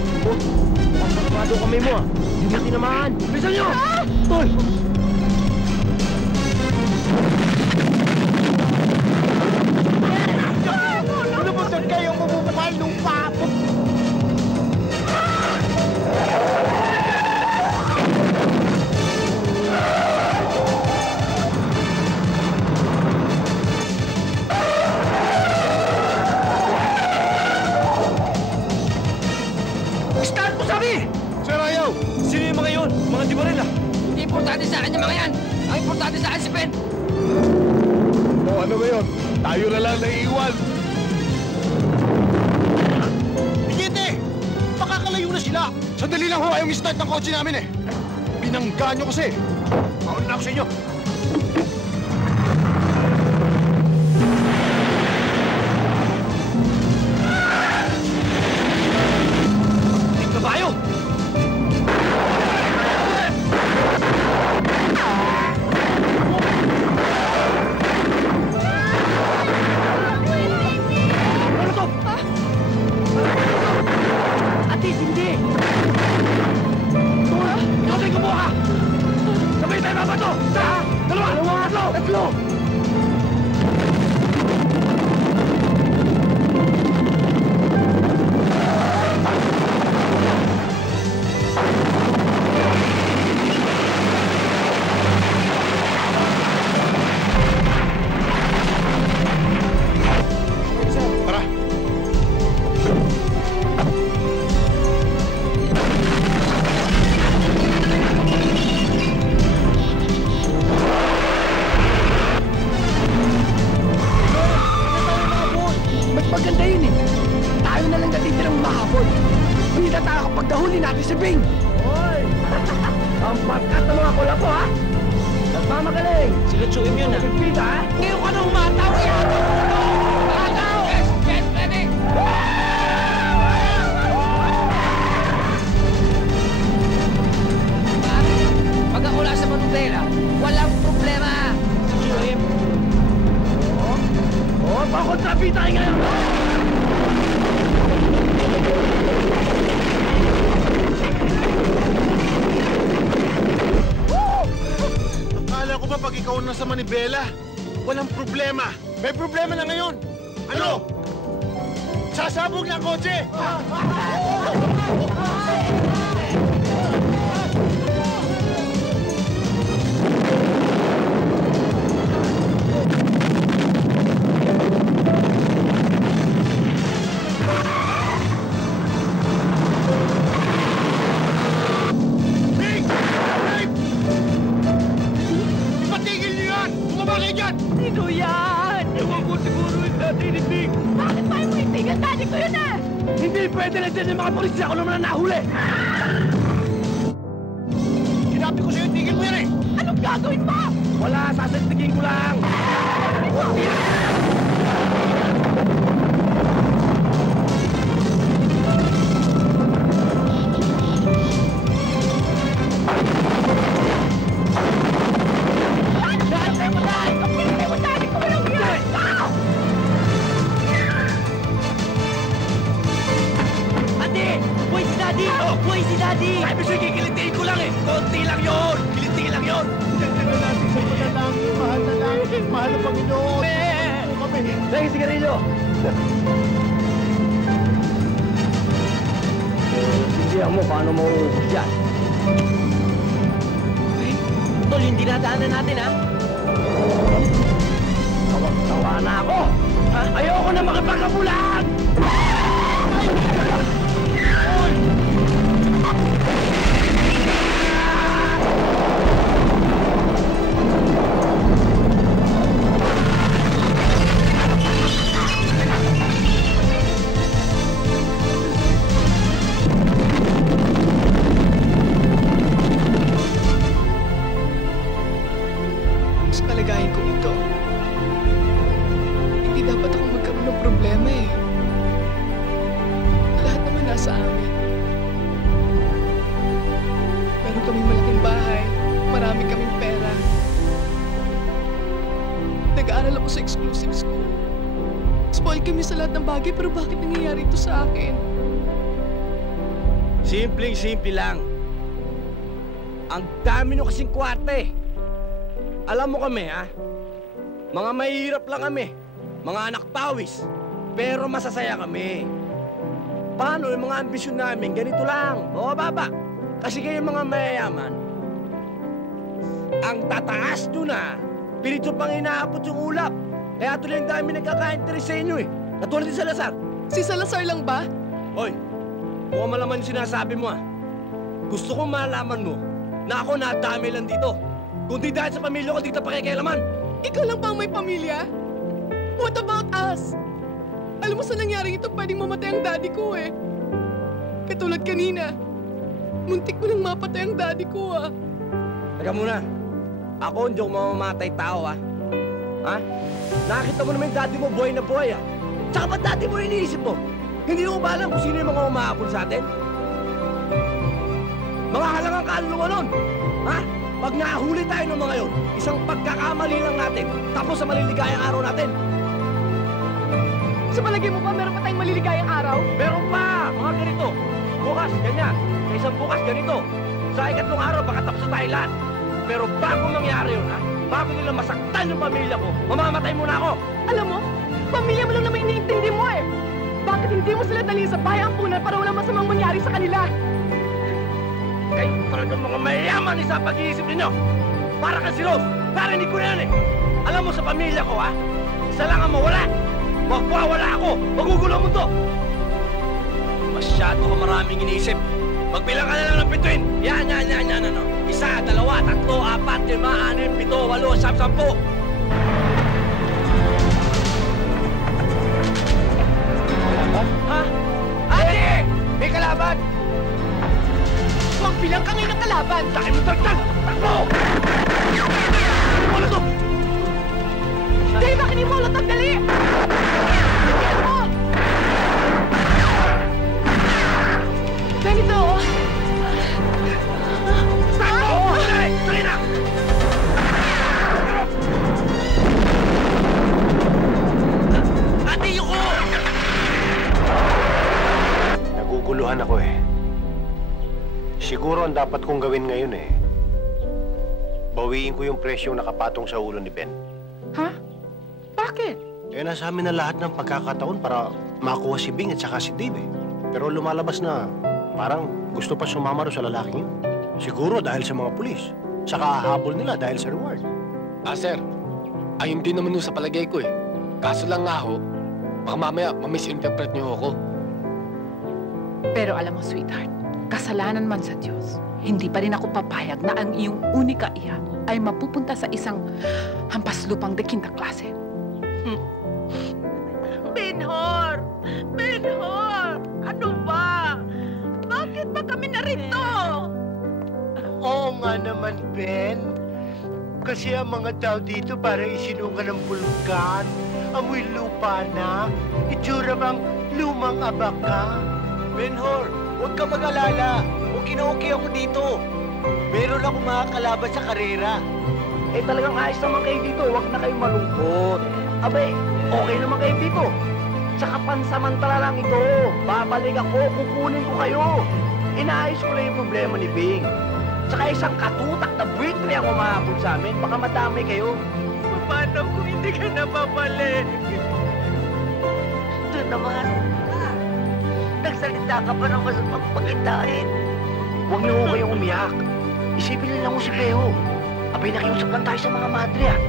Pasmado kami mo ah! Hindi natin naman! Bilisan nyo! Ha? Tol! Ano ba saan kayo mamumukal nung papo? Start mo sabi! Sir Ayaw! Sino yung mga yun? Mga di baril ah! Hindi importante sa akin yung mga yan! Ang importante sa akin si Ben! O ano ngayon? Tayo na lang naiiwan. Bigete! Makakalayo na sila! Sandali lang ho, ayong start ng kotse namin eh. Binangga nyo kasi. Mauna na ako sa inyo! Kabayo! Ano to? Ate, hindi! Tol, ikaw tayo kumuha ka! Sabay tayo mabato! Isa! Dalawa! Tatlo! Tatlo! Tara. Mas maganda yun eh. Tayo na lang natitirang mahabol. Hindi na tayo kapag nahuli natin si Bing. Hoy! Ang pagkat ng mga kula ko, ha? Nagmamagaling! Sigatsuin yun ah! Pita, ha? Ngayon ka na umataw! Umataw! Yes! Yes! Ready! Pag ako nasa Manubela, walang problema! Sigatsuin! Oh, pakontrapita kayo ngayon! Akala ko ba pag ikaw na sa Manibela, walang problema. May problema na ngayon. Ano? Sasabog na ang kotse! Bing! Bing! Ipatigil niyo yan! Bumaba kayo dyan! Sino yan? Ewan ko siguro yung dati ni Bing. Bakit pa mo itigan? Dati ko yun eh! Hindi pwede na dyan yung mga polis. Ako naman ang nahuli. Sinabi ko sa'yo, tigil mo yan eh! Anong gagawin mo? Wala, sasantigin ko lang. Dati mo na! Ikaw pinatay mo dati ko walang yan! Ate! Buhay si Daddy! Buhay si Daddy! Sabi sa'yo, kikilitiin ko lang eh. Konti lang yun. Kilitiin lang yun. Tignan na natin sa mga lang, mahal na lang, mahal na Panginoon. Kami. Lagi sigarilyo. Sisiyan mo paano mauubos yan. Tol, hindi nadaanan natin, ha? Tawa na ako! Ayoko na makipagkabulan! Sa kalagayan ko ito, hindi dapat ako magkaroon ng problema eh. Lahat naman nasa amin. Meron kaming malaking bahay, marami kaming pera. Nag-aaral ako sa exclusive school. Spoil kami sa lahat ng bagay, pero bakit nangyayari ito sa akin? Simpleng-simple lang. Ang dami nyo kasing kwarte. Alam mo kami, ha? Mga mahihirap lang kami. Mga anak pawis. Pero masasaya kami. Paano yung mga ambisyon namin? Ganito lang. O, baba. Kasi kayo mga mayayaman. Ang tataas nyo na. Pinito pang inaabot yung ulap. Kaya tuloy ang dami nagkaka-interest sa inyo, eh. Katulad ni Salazar. Si Salazar lang ba? Hoy, mukhang malaman yung sinasabi mo, ha? Gusto kong malaman mo na ako nadami lang dito. Kung di dahil sa pamilya ko, di kita pakikialaman. Ikaw lang ba ang may pamilya? What about us? Alam mo sa nangyari ito, pwedeng mamatay ang daddy ko eh. Katulad kanina. Muntik ko nang mapatay ang daddy ko ah. Teka muna. Ako hindi ako mamamatay tao ah. Ha? Nakita mo naman yung daddy mo, buhay na buhay ah. Tsaka ba't daddy mo iniisip mo? Hindi mo ba alam kung sino yung mga umahabol sa atin? Mga halangang kaluluwa nun! Ha? Pag nahuli tayo ng mga yon, isang pagkakamali lang natin, tapos sa maliligayang araw natin. Sa palagay mo pa, meron pa tayong maliligayang araw? Meron pa! Mga ganito. Bukas, ganyan. Sa isang bukas, ganito. Sa ikatlong araw, baka tapos na tayo lahat. Pero bago mangyari yun, ha? Bago nila masaktan yung pamilya ko, mamamatay muna ako. Alam mo, pamilya mo lang naman iniintindi mo eh. Bakit hindi mo sila dalhin sa bayang-punan para walang masamang mangyari sa kanila? Kayo talagang mga mayayaman sa pag-iisip ninyo. Para kang si Rose, narinig ko na yan eh. Alam mo sa pamilya ko ha, isa lang ang mawala. Magwawala ako, magugulo ang mundo. Masyado ka maraming iniisip. Magbilang ka na lang ng bituin. Yan. Ano. 1, 2, 3, 4, 5, 6, 7, 8, 10. Ha? Ate! May kalaban! Magbilang ka ngayon ng kalaban! Takin mo tagtag! Takbo! Ano to? Dave, akin yung molotov, dali! Tingnan mo! Ganito, oh! Takbo! Dali! Dali na! Ate, yuko! Naguguluhan ako eh. Siguro ang dapat kong gawin ngayon eh, bawiin ko yung presyong nakapatong sa ulo ni Ben. Ha? Bakit? Eh, nasa amin na lahat ng pagkakataon para makuha si Bing at saka si Dave eh. Pero lumalabas na parang gusto pa sumama rin sa lalaking yun. Siguro dahil sa mga pulis. Saka hahabol nila dahil sa reward. Sir. Ayun din naman sa palagay ko eh. Kaso lang nga ho, baka mamaya ma-misinterpret niyo ako. Pero alam mo, sweetheart, kasalanan man sa Diyos, hindi pa rin ako papayag na ang iyong unika iya ay mapupunta sa isang hampaslupang dekinta klase. Benhor! Benhor! Ano ba? Bakit ba kami narito? Oo nga naman, Ben. Kasi ang mga tao dito parang isinukan ng bulkan. Amoy lupa na. Itsura bang lumang abaka. Benhor, huwag ka mag-alala. Okay ako dito. Meron akong mga kalaban sa karera. Eh talagang ayos naman kayo dito. Huwag na kayong malungkot. Abay, okay naman kayo dito. Tsaka pansamantala lang ito. Babalik ako, kukunin ko kayo. Inaayos ko lang yung problema ni Bing. Tsaka isang katutak na buwitre ang umahabol sa amin. Baka madamay kayo. Paano kung hindi ka na babalik? Ito naman. nagsalita ka pa ng masamang pagitain. Huwag niyo ho kayong umiyak. Isipin lang ho si Peo. Abay, nakiusap lang tayo sa mga madre, ah.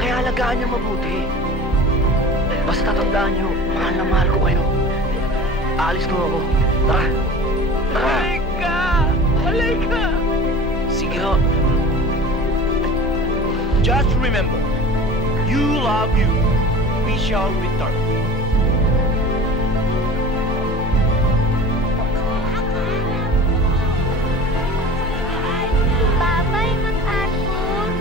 Kaya alagaan niyo mabuti. Basta tatandaan niyo, mahal na mahal ko kayo. Aalis na ako. Tara! Tara! Halika! Halika! Sige ho. Just remember, you love you. We shall return. Bye-bye, Mang Arthur.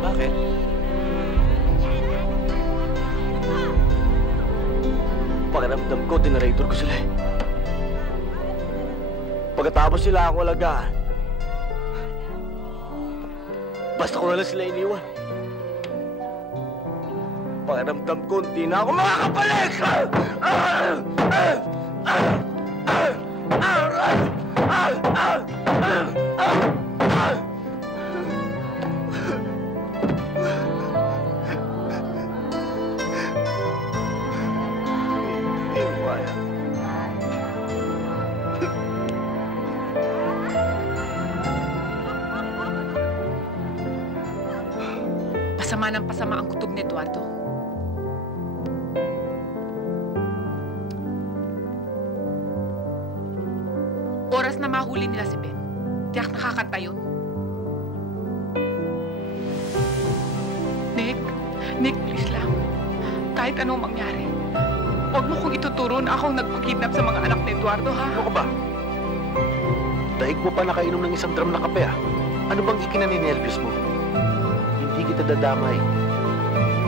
Bakit? Pakiramdam ko, tinarator ko sila eh. Pagkatapos sila ako alagaan, basta ko na lang sila iniwan. Pakiramdam ko, hindi na ako makakabalik! Pasama ng pasama ang kutob ni Eduardo. Oras na mahuli nila si Ben. Tiyak nakakanta yun. Nick, please lang. Kahit anong mangyari, huwag mo kong ituturo na akong nagpakidnap sa mga anak ni Eduardo, ha? Ano ka ba? Daig mo pa nakainom ng isang drum na kape, ah. Ano bang ikinaninervyos mo? Hindi kita dadamay.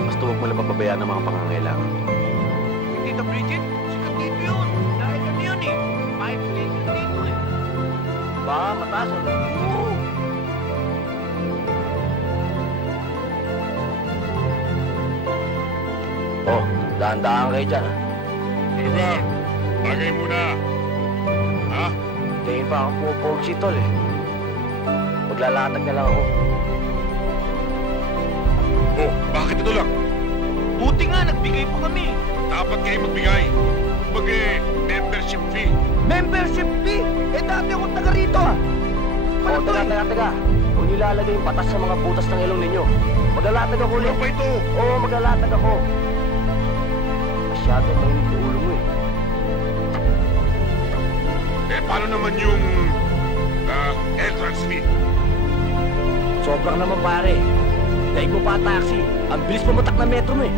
Basta huwag mo lang pababayaan ng mga pangangailangan. Tita Bridget, sikat dito yun. Dahil ano yun eh. May place yun dito eh. Baka mataas o no? Oo. Oh, dahan-dahan kayo dyan, ha? Ano ba? Tagay muna. Ha? Tingin pa akong pumupog si Tol, eh. Maglalatag na lang ako. Oh, bakit ito lang? Buti nga, nagbigay pa kami. Dapat kayo magbigay. Membership fee. Membership fee? Eh, dati akong taga rito ah. Oh, taga. Kung nilalagay yung patas sa mga butas ng ilong ninyo, maglalatag ako ulit. Ano pa ito? Oo, maglalatag ako. Masyadong mainit yung ulo mo eh. Eh, paano naman yung entrance fee? Sobrang naman pare. Daig mo pa taxi. Ang bilis pumatak na metro mo eh.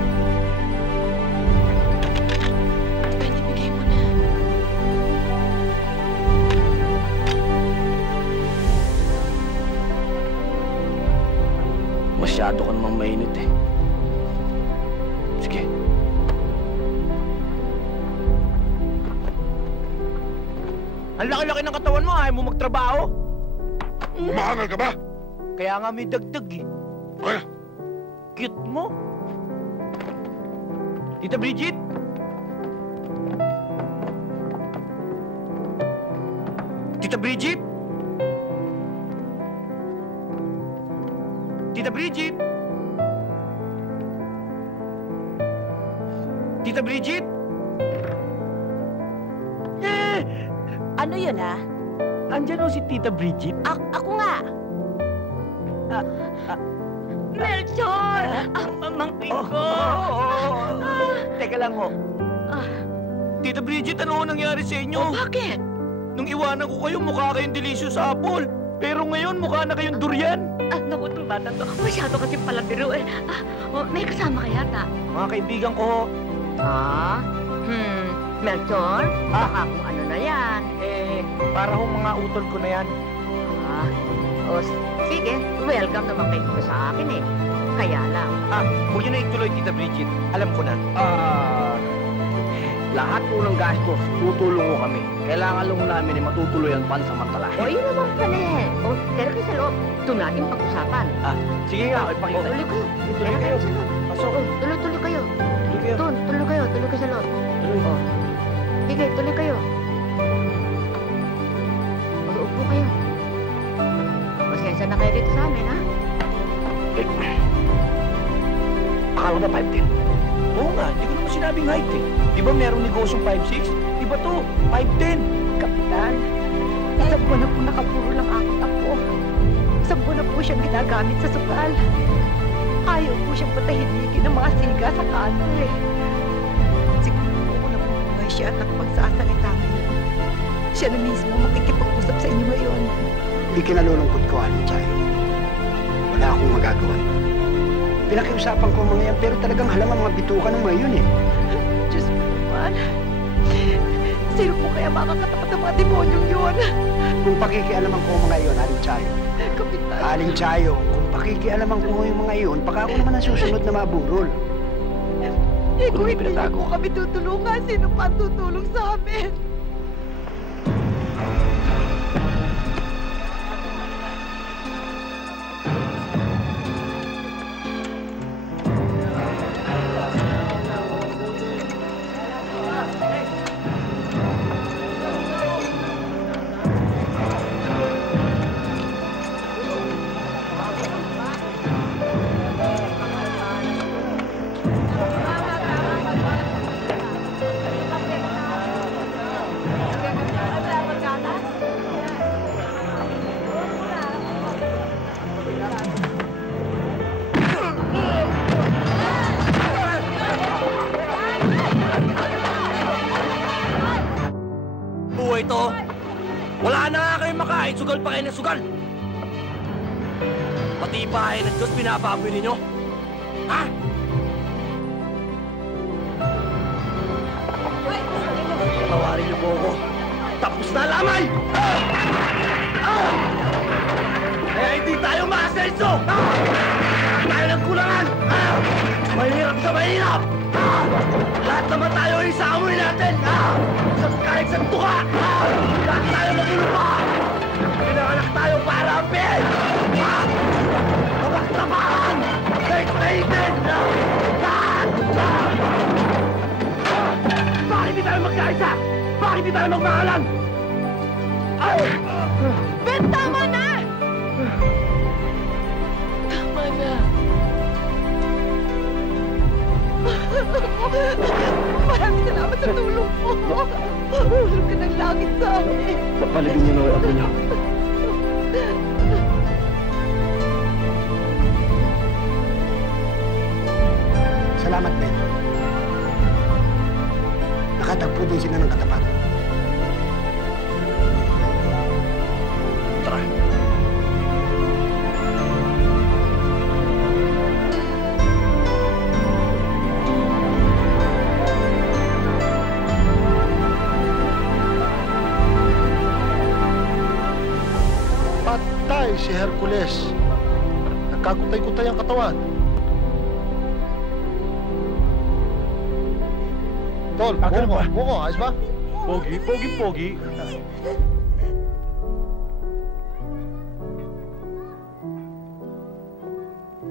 Pwede bigay mo na. Masyado ka namang mainit eh. Sige. Ang laki-laki ng katawan mo, ayaw mo magtrabaho. Umahangal ka ba? Kaya nga may dagdag eh. Ano? Cute mo. Tita Bridget? Tita Bridget? Tita Bridget? Tita Bridget? Ano yun, ha? Andyan o si Tita Bridget? Ako nga. Melchor! Ang pamangkin ko! Teka lang ho. Tita Bridget, ano ho nangyari sa inyo? Bakit? Nung iwanan ko kayo, mukha kayong delicious apple. Pero ngayon, mukha na kayong durian. Naku, itong bata to. Masyado kasi palabiro eh. May kasama ka yata. Mga kaibigan ko ho. Melchor? Baka kung ano na yan. Para ho mga utol ko na yan. Sige. Welcome naman kayo dito sa akin eh. Kaya lang. Huwag yun na ituloy, Tita Bridget. Alam ko na. Lahat po ng gastos, tutulong ko kami. Kailangan lang namin ay matutuloy ang pansamantala. Yun naman pala eh. Tara kayo sa loob. Doon natin pag-usapan. Sige nga, ipakita. Tuloy kayo. Tuloy kayo sa loob. Pasok. Tuloy kayo. Tuloy kayo. Doon, tuloy kayo sa loob. Tuloy. Oh. Sige, tuloy kayo. Mag-uupo kayo. Pasensya na kayo dito sa amin, ha? Akala ba 5'10"? Oo nga, hindi ko naman sinabing height eh. Di ba merong negosyong 5'6"? Iba to, 5'10". Kapitan, isang buwan na po nakapuro lang aking apo. Isang buwan na po siyang ginagamit sa sugal. Ayaw po siyang patahimikin ng mga siga sa kanto eh. Siguro po kung nabubuhay siya at nakapagsasalita ngayon. Siya na mismo makikipag-usap sa inyo ngayon. Hindi kinalulungkot ko, Aling Chayo. Wala akong magagawa. Pinakiusapan ko ang mga yan, pero talagang halang ang mga bituka ng mga yun eh. Diyos mo naman. Sino po kaya makakatapat ng mga demonyong yun? Kung pakikialaman ko ang mga iyon, Aling Chayo. Kapitan. Aling Chayo, kung pakikialaman ko yung mga iyon, baka ako naman ang susunod na maburol. Eh kung hindi ko kami tutulungan, sino pa ang tutulong sa amin? Ito, wala na nga kayong makain, sugal pa kayo ng sugal. Pati bahay ng Diyos pinapaboy ninyo. Ha? Tawarin niyo po ako. Tapos na lamay! Kaya hindi tayo maasenso! Tayo ng kulangan! Mahirap sa mahirap! Lahat naman tayo isaamoy natin! Sa kahit sa tuka! Lahat tayo mag-inupa! Pinanganak tayo para ampin! Mabaktamaan! Daig-daigin! Lahat! Bakit di tayo magkaisa? Bakit di tayo magmahalan? Ben, tama na! Tama na. Maraming salamat sa tulong mo. Hulog ka ng langit sa amin. Papalagin niyo na ako niyo. Salamat, Ben. Nakatagpo din sila ng katapat. Tara. Patay si Hercules. Nagkakutay-kutay ang katawan. Tol, buko, ayos ba? Pogi, pogi.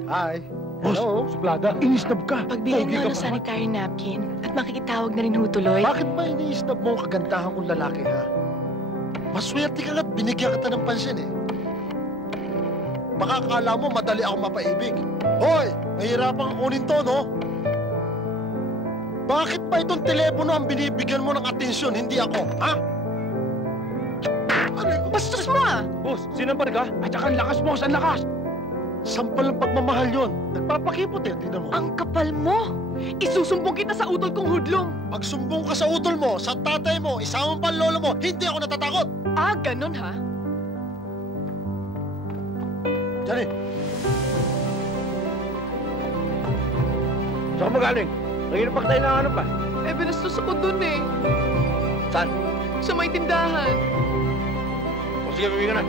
Hi. Hello? Suplada, inisnab ka. Pagbilang Pogi nga ka ng pa. sanitary napkin at makikitawag na rin ho tuloy. Bakit ba iniisnab mo ang kagandahan kong lalaki, ha? Maswerte ka nga't binigyan kita ng pansin, eh. Baka akala mo madali ako mapaibig. Hoy! Mahirapan kang kunin to, no? Bakit ba itong telepono ang binibigyan mo ng atensyon, hindi ako, ha? Bastos mo ah! Boss, sinampal ka? At saka ang lakas mo, ang lakas! Sampal ng pagmamahal yon. Nagpapakipot eh, tignan mo. Ang kapal mo! Isusumbong kita sa utol kong hudlong! Pag sumbong ka sa utol mo, sa tatay mo, isama pa ang lolo mo, hindi ako natatakot! Ah, ganun ha? Johnny! Saan ka magaling? Nanginapag tayo na ano pa? Eh, binastos ako dun eh. Saan? Sa may tindahan. O sige, bibigyan na.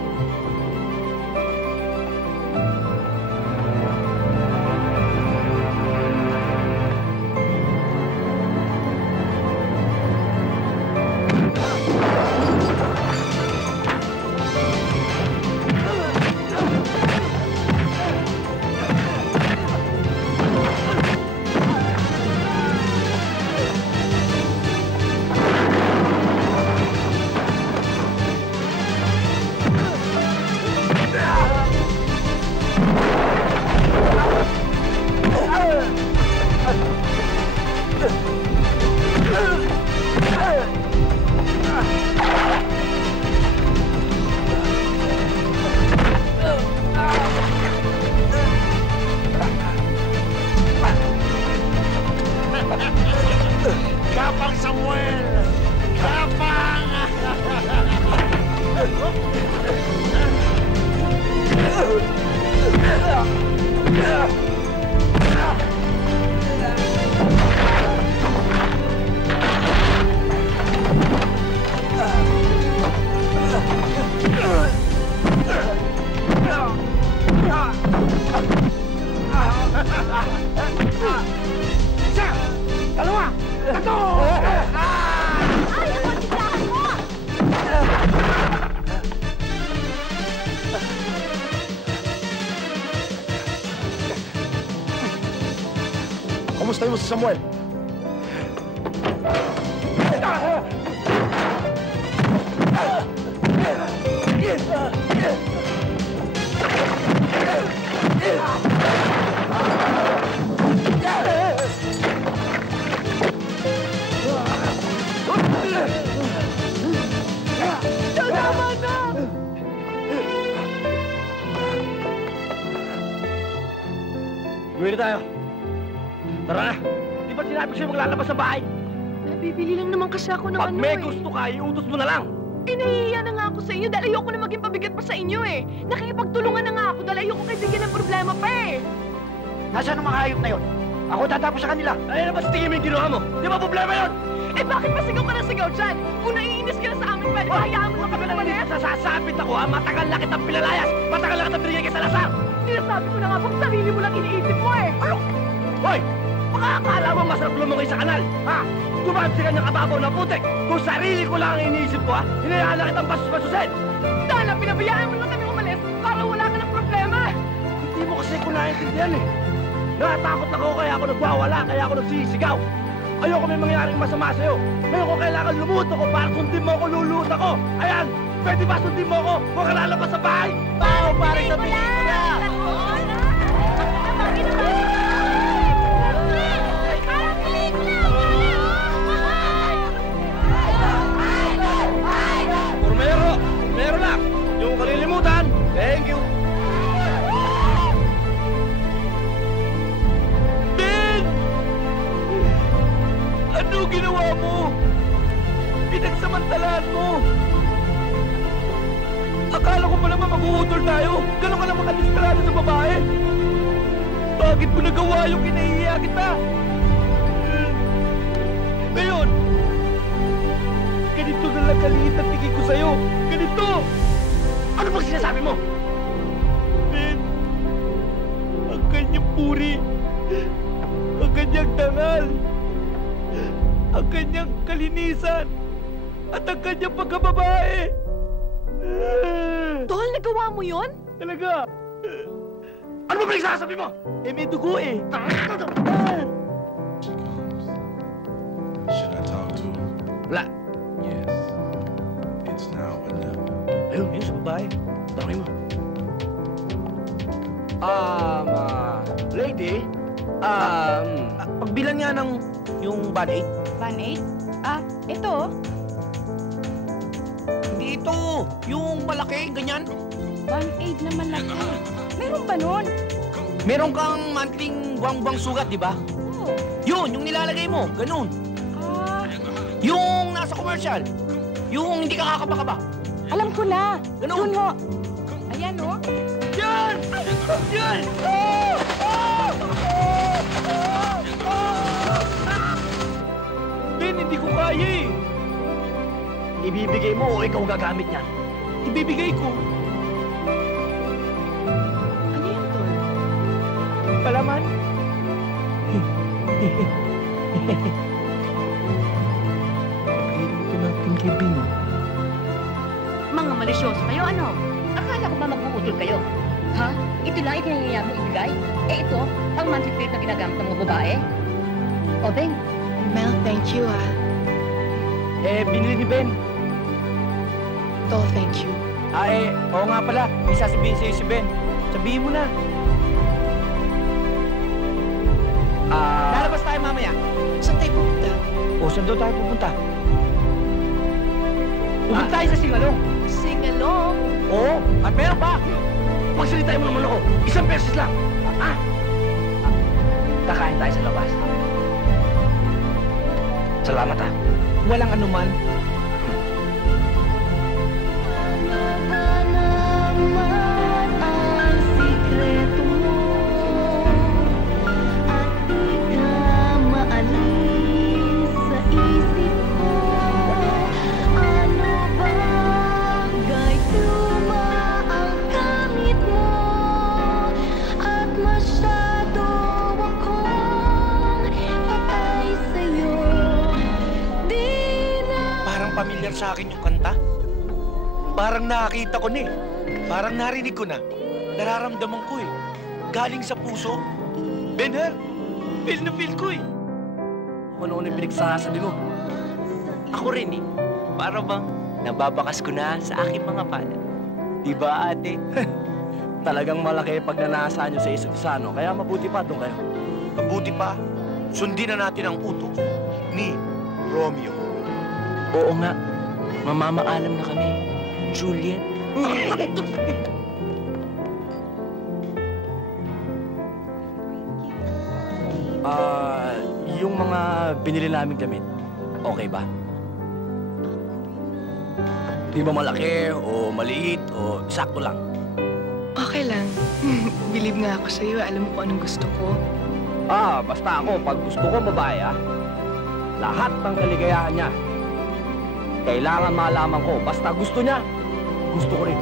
kamustahin mo si Samuel? Tama na! Gawin na tayo. Tara na. Di ba sinabi ko sa'yo maglalabas sa bahay? Bibili lang naman kasi ako ng Pag ano may eh. gusto ka, iutos mo na lang. Nahihiya na nga ako sa inyo dahil ayoko na maging pabigat pa sa inyo eh. Nakikipagtulungan na nga ako dahil ayoko kayo bigyan ng problema pa eh. Nasaan ang mga hayop na yon? Ako tatapos sa kanila. Ayun na ba sa tingin mo yung ginawa mo? Di ba problema yun? Eh bakit pa sigaw ka na sigaw dyan? Kung naiinis ka na sa amin, pwede ba hayaan mo na kami naman eh? Sasabit ako ha, matagal na kitang pinalayas. Matagal na kitang binigay kay Salazar. Sinasabi ko na nga bang sarili mo lang iniisip mo eh. Ano? Hoy! Baka akala mo masarap lumungay sa kanal, ha? Tumahap sa kanyang kababaw na putik. Kung sarili ko lang ang iniisip ko, ha? Hinayaan na kitang basus-basusin. Sana pinabayaan mo lang kami umalis para wala ka ng problema. Hindi mo kasi ko naiintindihan eh. Natatakot ako kaya ako nagwawala, kaya ako nagsisigaw. Ayoko may mangyaring masama sa'yo. Ngayon ko kailangan lumuto ko para sundin mo ako, luluto ako. Ayan, pwede ba sundin mo ako? Huwag ka lalabas sa bahay. Bao para sa pelikula. Meron lang. Yung kalilimutan. Thank you. Ben! Ano ginawa mo? Pinagsamantalaan mo. Akala ko pa naman mag-uutol tayo. Gano'n ka lang makadisperado sa babae. Bakit mo nagawa yung kinahihiya kita? Ngayon, ganito na lang kaliit ang tingin ko sa'yo. Ganito! Ano bang sinasabi mo? Ben, ang kanyang puri, ang kanyang dangal, ang kanyang kalinisan, at ang kanyang pagkababae. Tol, nagawa mo yun? Talaga? Ano ba pinagsasabi mo? Eh, may dugo eh. Should I talk to him? Wala. Yes. It's now or never. Ayun, yun sa babae. Tanongin mo. Lady, pagbilan nga ng yung band-aid. Band-aid? Ah, ito. Hindi ito. Yung malaki, ganyan. Band-aid na malaki. Meron ba nun? Meron kang monthling buwang-buwang sugat, di ba? Oo. Yun, yung nilalagay mo. Ganun. Ah, Yung nasa commercial. Yung hindi ka kakaba-kaba. alam ko na. Ganun. Yun ho. Ayan ho. Yan! Yan! Ben, hindi ko kaya eh. Ibibigay mo o ikaw gagamit niyan? Ibibigay ko. Ano yan, Tol? Palaman? Ito natin kay Ben. Mga malisyoso kayo, ano? Akala ko ba mag-uutol kayo? Ha? Ito lang ikinahihiyaya mo ibigay? Eh ito, ang monthly plate na ginagamit ng mga babae. O, Ben? Mel, thank you ah. Eh, binili ni Ben. Tol, thank you. Oo nga pala. May sasabihin sa'yo si Ben. Sabihin mo na. Lalabas tayo mamaya. Saan tayo pupunta? O, saan daw tayo pupunta? Pupunta tayo sa Singalong. Singalong? Oo, at meron pa. Magsalita mo naman ako. 1 beses lang. Kakain tayo sa labas. Salamat ah. Walang anuman. Pamilyar sa akin yung kanta. Parang nakakita ko na eh. Parang narinig ko na. Nararamdaman ko eh. Galing sa puso. Ben, ha? Feel na feel ko eh. Ano yung pinagsasabi mo? Ako rin eh. Para bang nababakas ko na sa aking mga palad. Diba, ate? Talagang malaki pag nanasa nyo sa isa't isa, no? Kaya mabuti pa doon kayo. Mabuti pa, sundin na natin ang utos ni Romeo. Oo nga. Mamamaalam na kami. Juliet. Yung mga binili naming damit, okay ba? Di ba malaki o maliit o sakto lang? Okay lang. Believe nga ako sa'yo. Alam mo kung anong gusto ko. Basta ako, pag gusto ko babae, lahat ng kaligayahan niya, kailangan malaman ko. Basta gusto niya, gusto ko rin.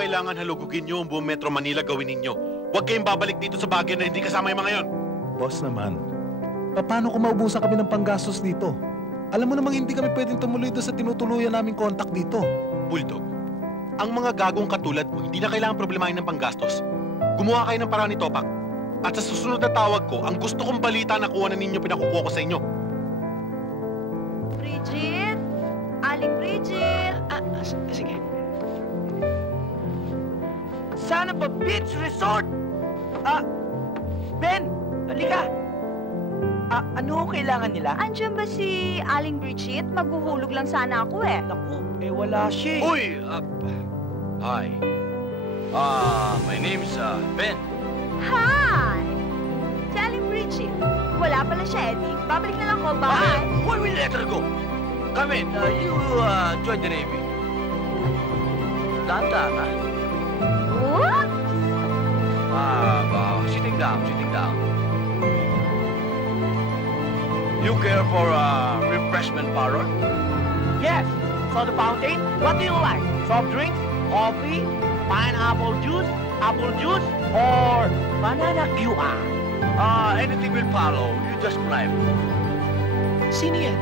Kailangan halugugin nyo ang buong Metro Manila gawin ninyo. Huwag kayong babalik dito sa Baguio na hindi kasama yung mga yon. Boss naman, paano kung maubusan kami ng panggastos dito? Alam mo namang hindi kami pwedeng tumuloy doon sa tinutuluyan naming contact dito. Bulldog, ang mga gagong katulad mo, hindi na kailangan problemahin ng panggastos. Gumawa kayo ng paraan ni Topak. At sa susunod na tawag ko, ang gusto kong balita na kuha na ninyo pinakukuha ko sa inyo. Bridget? Aling Bridget? Sige. Sana pa Beach Resort! Ben! Halika! Ano kailangan nila? Andiyan ba si Aling Bridget? Maghuhulog lang sana ako eh. Naku, wala siya eh. Uy! Hi. My name's Ben. Hi! Si Aling Bridget. Wala pala siya, Eddie. Babalik na lang ako. Bye! Why will you let her go? Come in. You join the Navy. Dahan-dahan, ha? What? Sitting down. You care for refreshment parlor? Yes. So the fountain, what do you like? Soft drinks, coffee, pineapple juice, apple juice, or banana QI? Anything will follow. You just bribe. Sino yan?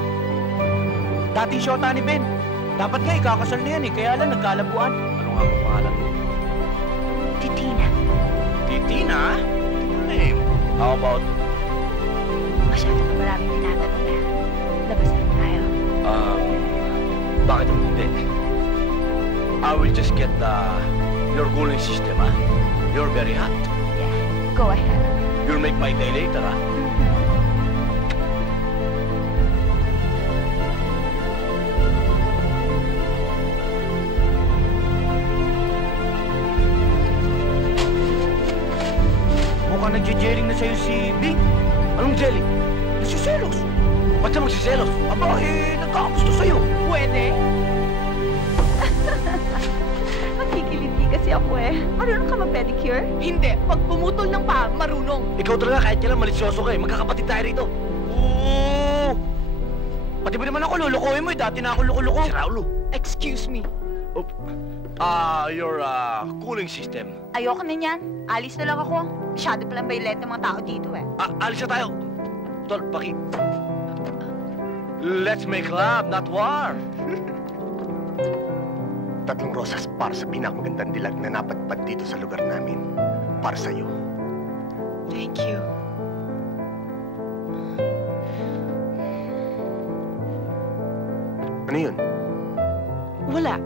Dating shota ni Ben. Dapat nga ikakasal na yan eh, kaya lang nagkalabuan. Ano nga ang pangalan mo? Titina. Titina? Name? How about? Masyado ka maraming tinatanong na. Labas na tayo. Bakit ang hindi? I will just get your cooling system, ha? You're very hot. Yeah, go ahead. You'll make my day later, ha? Mukhang nagje-jelling na sa'yo si Bing. Anong jelly? Nagsiselos. Ba't siya magsiselos? Aba, nagkakagusto sa'yo. Pwede? Magkikiliti kasi ako eh. Marunong ka mag-pedicure? Hindi. Pag pumutol ng paa, marunong. Ikaw talaga, kahit kailan malisyoso ka eh. Magkakapatid tayo rito. Oo! Pati ba naman ako lulukuhin mo eh? Dati na ako luko-luko. Si Raulo. Excuse me. Your cooling system. Ayoko na yan. Alis na lang ako. Masyado palang baylet ng mga tao dito eh. Alis na tayo. Tol, Let's make love, not war. 3 rosas para sa pinakamagandang dilag na napadpad dito sa lugar namin. Para sa'yo. Thank you. Ano yun? Wala.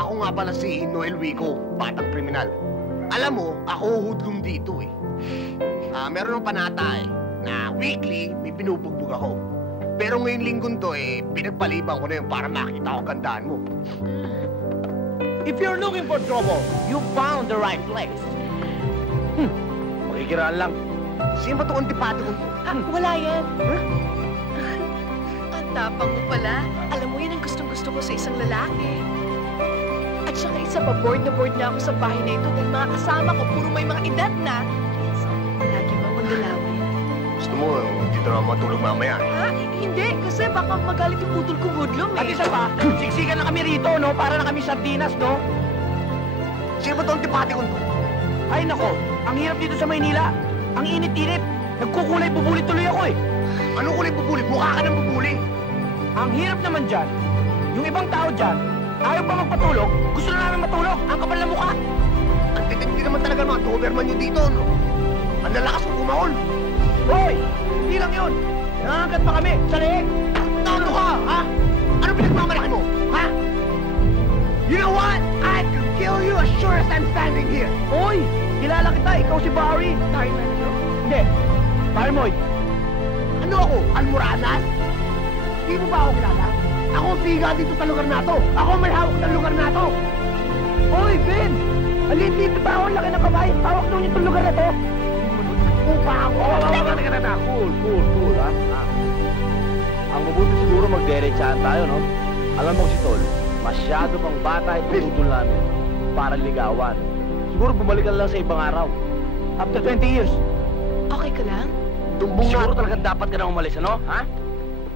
Ako nga pala si Noel Wico, batang kriminal. Alam mo, ako hudlong dito eh. Meron ng panata na weekly may pinubugbog ako. Pero ngayong linggong to pinagpaliban ko na yun para makita ko gandaan mo. If you're looking for trouble, you found the right place. Makikiraan lang. Sino ba ito antipati ko? Wala yan. Ang tapang mo pala. Alam mo yan ang gustong-gusto ko sa isang lalaki. At saka isa pa, bored na ako sa bahay na ito dahil mga kasama ko, puro may mga edad na. Kaya sana palagi mo akong dalawin. Gusto mo, dito na matulog mamaya. Ha? Hindi, kasi baka magalit yung putol kong hudlong At isa pa, siksikan na kami rito, no? Para na kami sardinas, no? Sino ba ito antipati ko? Ay, nako. Ang hirap dito sa Maynila. Ang init-init. Nagkukulay bubulit tuloy ako eh. Anong kulay bubulit? Mukha ka ng bubuli. Ang hirap naman dyan, yung ibang tao dyan, ayaw pa magpatulog, gusto na namin matulog. Ang kapal na mukha. Ang titindi naman talaga mga Doberman nyo dito, no? Ang lalakas kong kumahol. Hoy! Hindi lang yun. Nangangagat pa kami sa leeg. Ano ka, ha? Ano pinagmamalaki mo, ha? You know what? I could kill you as sure as I'm standing here. Hoy! Kilala kita, ikaw si Barry. Barry Manilow? Hindi. Barry Moy. Ano ako? Almoranas? Hindi mo ba ako kilala? Ako ang siga dito sa lugar na to. Ako ang may hawak ng lugar na to. Hoy, Ben! Alit-lit pa ako, laki ng kamay. Hawak doon itong lugar na to. Upa ako. Cool, ha? Ang mabuti siguro magderechahan tayo, no? Alam mo si Tol, masyado pang bata itong utol namin para ligawan. Siguro bumalik ka lang sa ibang araw. After 20 years. Okay ka lang? Siguro talagang dapat ka na umalis, ano? Ha?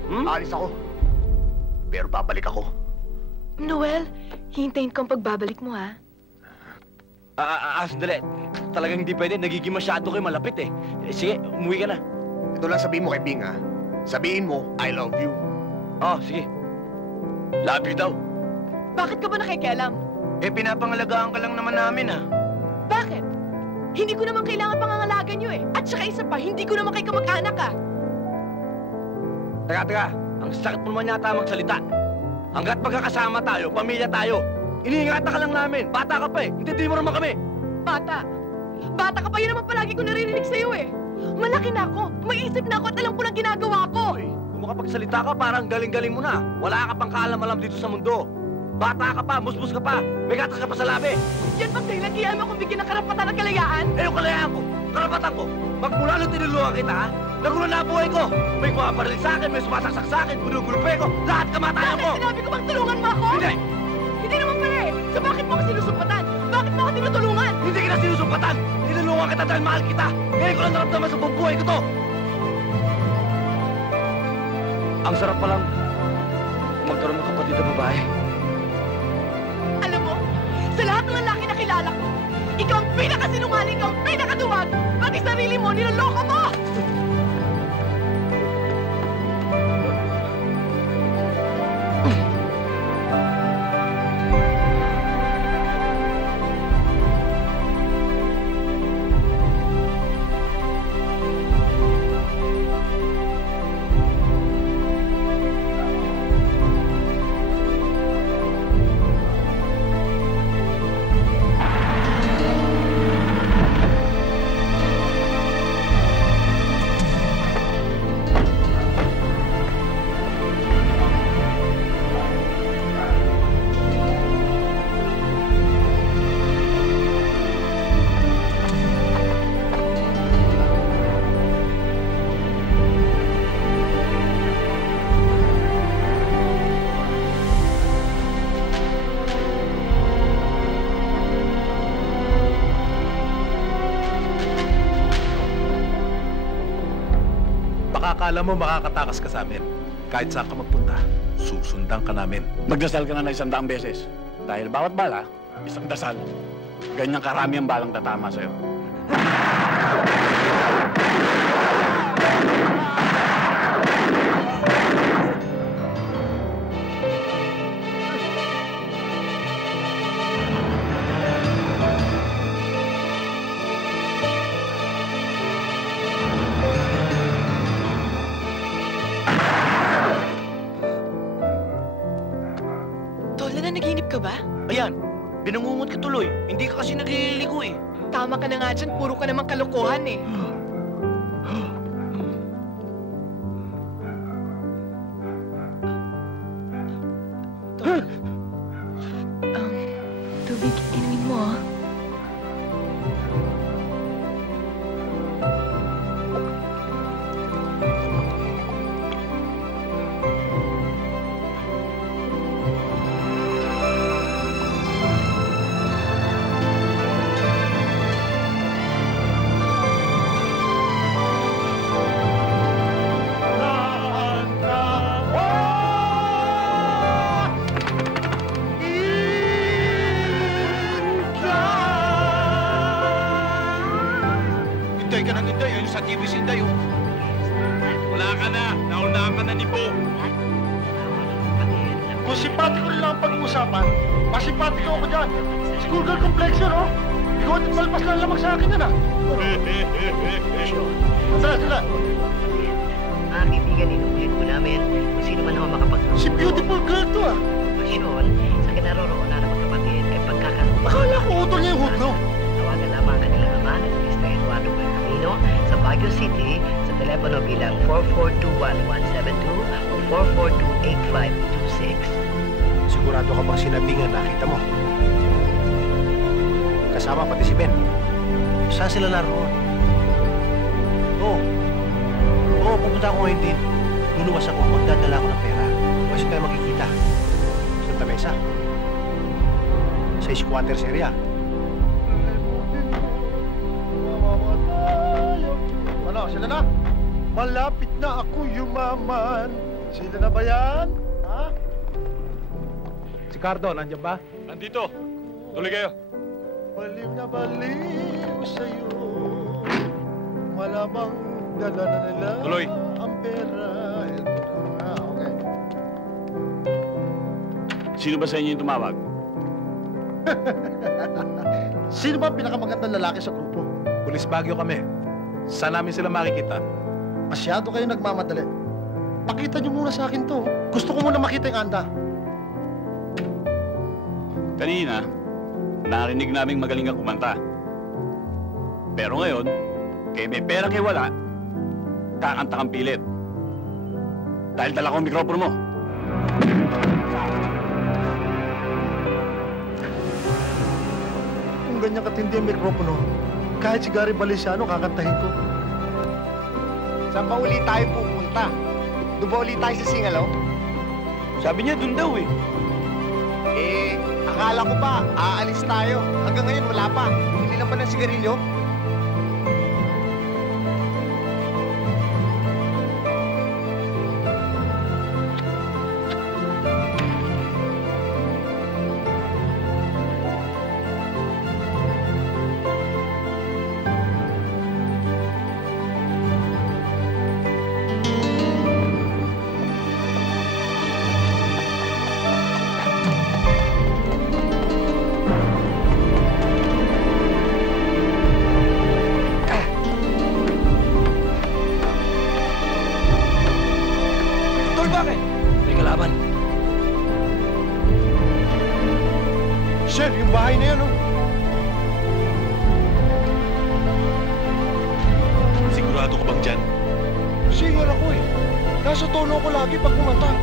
Alis ako. Pero babalik ako. Noel, hintayin ko ang pagbabalik mo, ha? Sandali. Talagang hindi pwede. Nagiging masyado kayo malapit eh. Sige, umuwi ka na. Ito lang sabihin mo kay Bing, ha? Sabihin mo, I love you. Oh, sige. Love you daw. Bakit ka ba nakikialam? Pinapangalagaan ka lang naman namin, ha? Bakit? Hindi ko naman kailangan pangangalagan nyo eh. At saka isa pa, hindi ko naman kayo kamag-anak, ha? Teka. Ang sakit mo naman yata magsalita. Hanggat magkakasama tayo, pamilya tayo. Iniingatan ka lang namin. Bata ka pa eh. Hindi mo naman kami. Bata? Bata ka pa, yun naman palagi ko naririnig sa'yo eh. Malaki na ako, may isip na ako at alam ko lang ginagawa ko. Kung makapagsalita ka, parang galing-galing mo na. Wala ka pang kaalam-alam dito sa mundo. Bata ka pa, musmus ka pa, may gatas ka pa sa labi. Yan bang dahilan kaya mo akong bigyan ng karapatan at kalayaan? Eh, yung kalayaan ko, karapatan ko. Magmula nung tinulungan kita, ha? Nagulo na buhay ko. May pumaparilig sa akin, may sumasaksak sa akin, ginugulpe ko, lahat kamatayan ko. Bakit sinabi ko bang tulungan mo ako? Hindi! Hindi naman pala eh. So bakit mo ako sinusumpatan? Bakit mo ako tinutulungan? Hindi kita sinusumpatan! Tinulungan kita dahil mahal kita! Ngayon ko lang naramdaman sa buong buhay ko to! Ang sarap pa lang magkaroon ng kapatid na babae. Alam mo, sa lahat ng lalaki na kilala ko, ikaw ang pinakasinungaling, ikaw ang pinakaduwag! Pati sarili mo, niloloko mo! Akala mo makakatakas ka sa amin, kahit saan ka magpunta. susundan ka namin. Magdasal ka na 100 beses. Dahil bawat bala, isang dasal. Ganyang karami ang balang tatama sa'yo. Tola, na naginip ka ba? Ayan, binangungot ka tuloy. Hindi ka kasi nagliligo eh. Tama ka na nga dyan, puro ka namang kalokohan eh. Tubig, inumin mo ah. Hinday ka ng hinday. Ayun sa TV si Hinday, oh. Wala ka na. Naunahan ka na ni Bo. Kung simpatiko nila ang pag-uusapan, masipatiko ako dyan. Schoolgirl complexion, oh. Ikaw at malpas lang lamang sa akin yan, ah. Sila. Mga kaibigan, inuulit po namin kung sino man ho makapagtulong. Si beautiful girl to, ah. Pasyon sa kinaroroonan ng magkapatid ay pagkakaroon. Akala ko utol niya yung hood, no? Tawagan lamang ang kanilang ama na si Mr. Eduardo Camino sa Baguio City sa telepono bilang 4421-172 o 442-8526. Sigurado ka bang sinabingan nakita mo? Kasama pati si Ben. Saan sila naroon? Oo, pupunta ako ngayon din. Luluwas ako, magdadala ako ng pera. Kasi tayo magkikita. Santa Mesa. Sa squatters area. Ano, sila na? Malapit na ako yumaman. Sila na ba yan? Ha? Si Cardo, nandiyan ba? Nandito. Tuloy kayo. Baliw na baliw sa'yo. Malamang dala na nila Tuloy. ang pera. Ito na. Okay. Sino ba sa inyo yung tumawag? Sino ba ang pinakamagandang lalaki sa grupo? Pulis Baguio kami. Saan namin sila makikita? Masyado kayo nagmamadali. Pakita niyo muna sa akin to. Gusto ko muna makita yung anda. Kanina, narinig naming magaling kang kumanta. Pero ngayon, kay may pera kay wala, kakanta kang pilit. Dahil dala ko ang mikropono mo. Kung ganyan katindi ang mikropono, kahit si Gary Valenciano kakantahin ko. Saan pa uli tayo pupunta? Doon ba uli tayo sa Singalaw? Sabi niya doon daw eh. Akala ko pa, aalis tayo. Hanggang ngayon wala pa. Bumili lang ba ng sigarilyo? Sir, yung bahay na yun, oh. Sigurado ka bang dyan? Singer ako eh. Nasa tono ko lagi pag kumanta.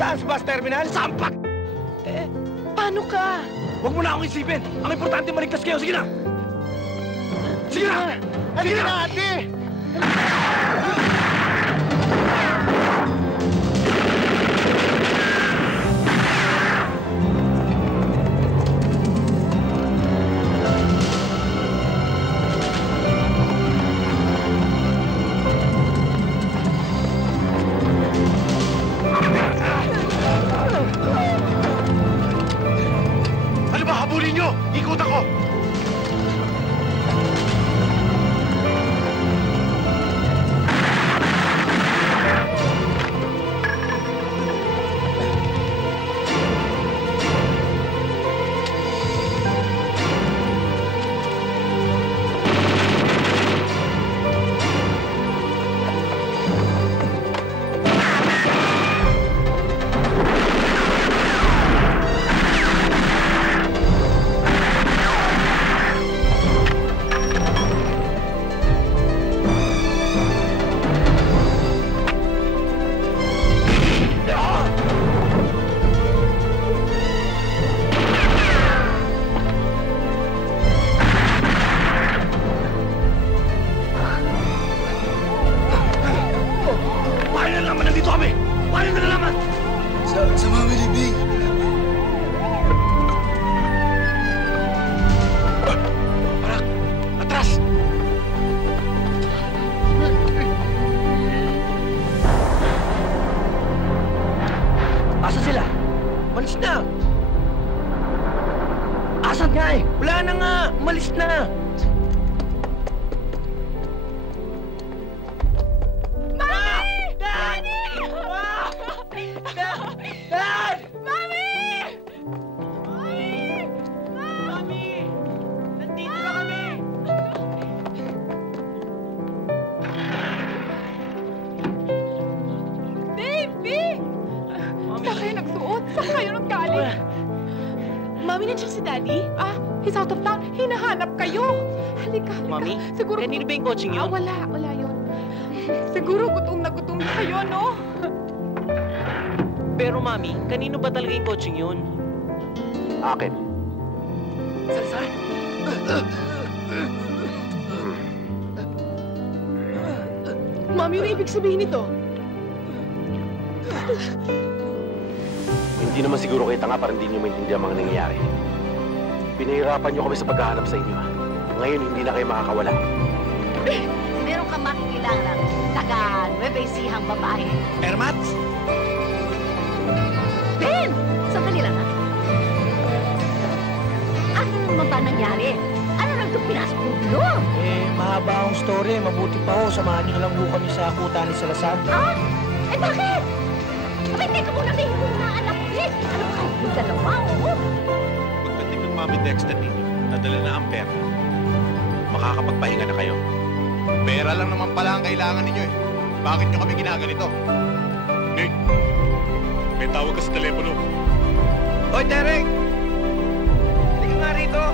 Saan? Sa bus terminal? Sampak! Paano ka? Huwag mo na akong isipin! Ang importante maligtas kayo! Sige na! Sige na! Sige na, ate! Ano ba? Habulin nyo! Ikot ako! Sa Mami Libing. Arak! Atras! Asan sila? Malis na! Asan nga eh? Wala na nga! Malis na! Nandiyan si Daddy? He's out of town. Hinahanap kayo. Halika. Mami, siguro kanino ba yung coaching yun? Wala yun. Siguro gutom na kayo, no? Pero Mami, kanino ba talaga yung coaching yun? Akin. Saan? Mami, ano ibig sabihin nito? Hindi naman siguro kayo tanga para hindi nyo maintindihan ang mga nangyayari. Pinahirapan nyo kami sa paghahanap sa inyo. Ngayon, hindi na kayo makakawala. Meron kang makikilala ng taga-Nueva Ecija babae. Ermats? Ben! Sandali lang, ha? Ano naman ba nangyari? Ano nang itong pinasok mo gulo? Mahaba akong story. Mabuti pa ho. Samahan niyo na lang ho kami sa kuta ni Salazar. Bakit? Abay, teka muna, may anak, please. Ano ba kayo dalawa, Pagdating ng Mami Dexter ninyo, nadala na ang pera. Makakapagpahinga na kayo. Pera lang naman pala ang kailangan ninyo eh. Bakit nyo kami ginaganito? Nick, may tawag ka sa telepono. Hoy, Derek! Halika nga rito.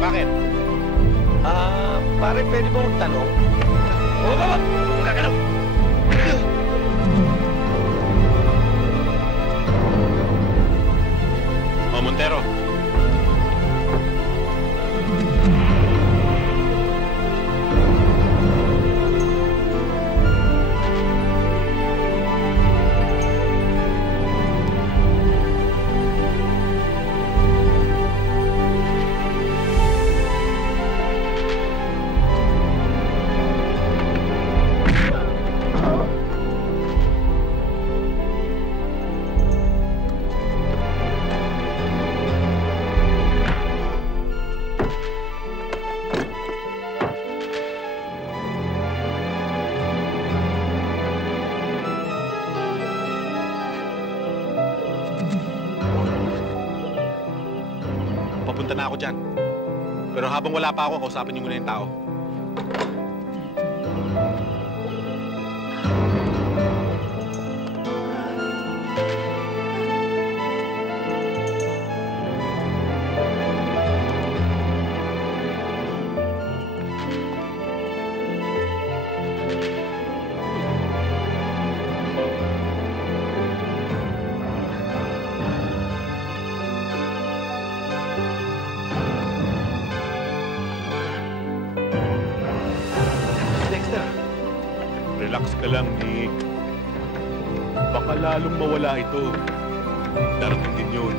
Bakit? Pare, pwede ba magtanong? Huwag ka galaw! Montero. Papunta na ako dyan. Pero habang wala pa ako, kausapin niyo muna yung tao. Relax ka lang, Nick. Baka lalong mawala ito. Darating din yun.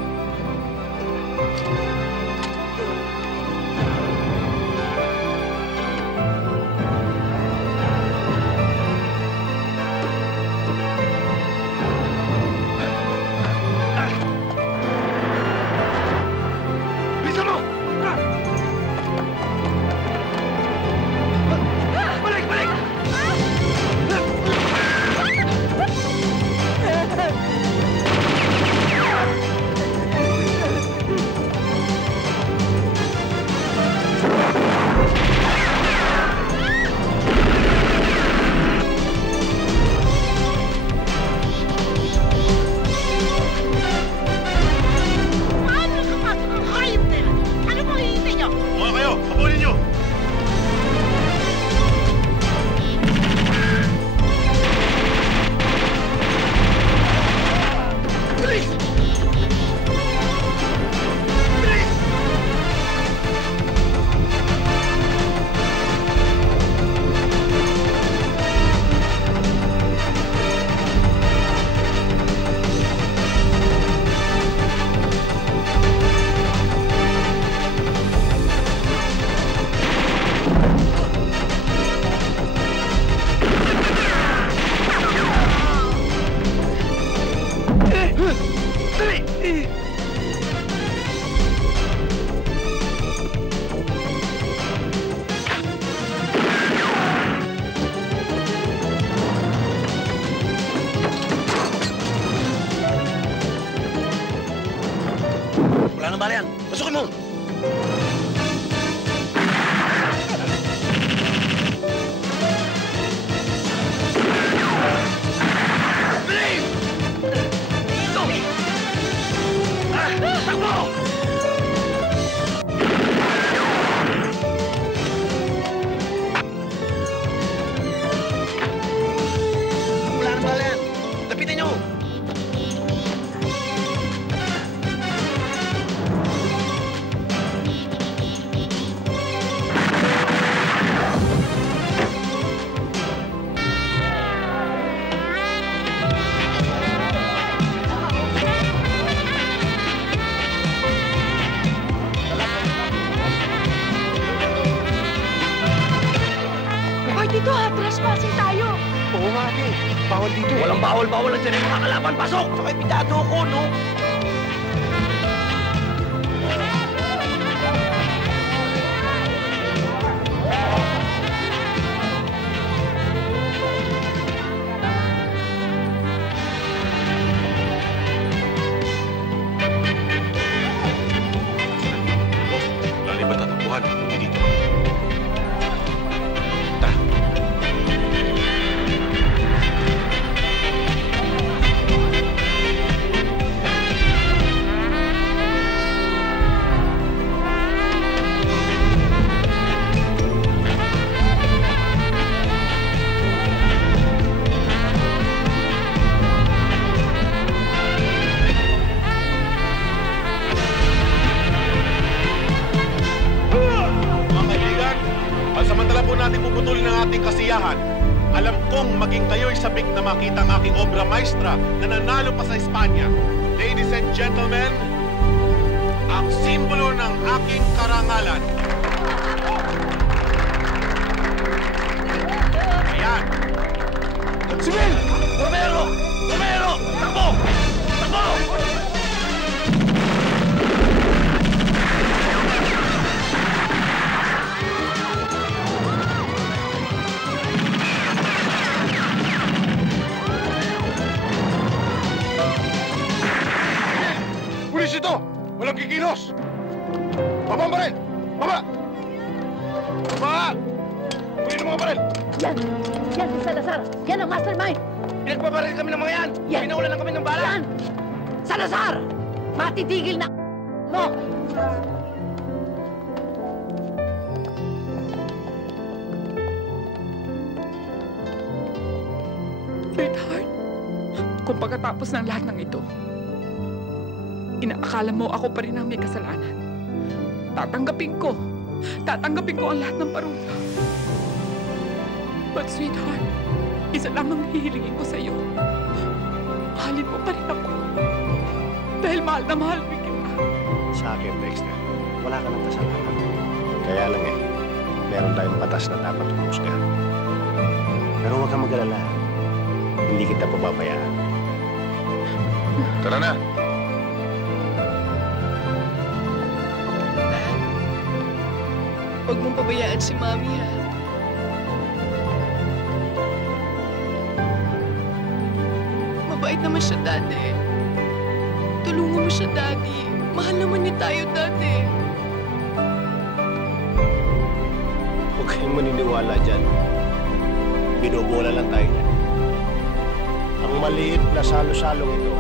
Bisa mo! Balik! Balik! Mga kayo, habulin nyo! Bilis! Wala nang bala yan. Pasukin mo! Bilis! Ito! Takbo! Wala nang bala yan. Lapitin nyo! Hoy, dito ha! Trespassing tayo! Oo nga, ate. Bawal dito eh. Walang bawal-bawal lang dyan yung mga kalaban. Pasok! Sakay pitado ko, no? Lalim ba tatakbuhan? Hindi dito. Tara. Mga kaibigan, pansamantala po natin puputulin ang ating kasiyahan. Alam kong maging kayo'y sabik na makita ang aking obra maestra na nanalo pa sa Espanya. Ladies and gentlemen, ang simbolo ng aking karangalan. Ayan. Sibil! Romero! Romero! Takbo! Takbo! Pulis ito! Walang kikilos! Baba ang baril! Baba! Baba! Kunin ang mga baril! Yan! Yan si Salazar! Yan ang mastermind! Pinagpabaril kami ng mga yan! Yan! Pinaulan lang kami ng bala! Yan! Salazar! Matitigil na mo! Sweetheart, kung pagkatapos ng lahat ng ito, inaakala mo ako pa rin ang may kasalanan, tatanggapin ko ang lahat ng parusa. But sweetheart, Isa lamang hihilingin ko sa'yo. Mahalin mo pa rin ako. Dahil mahal na mahal mo kita. Sa akin, Dexter, wala ka ng kasalanan. Kaya lang meron tayong batas na dapat humusgahan. Pero huwag kang mag-alala. Hindi kita pababayaan. Tara na. Huwag mong pabayaan si Mami, ha? Mabait naman siya, Daddy. Tulungan mo siya, Daddy. Mahal naman niya tayo, Daddy. Huwag kayong maniniwala dyan. Binubola lang tayo niyan. Ang maliit na salo-salong ito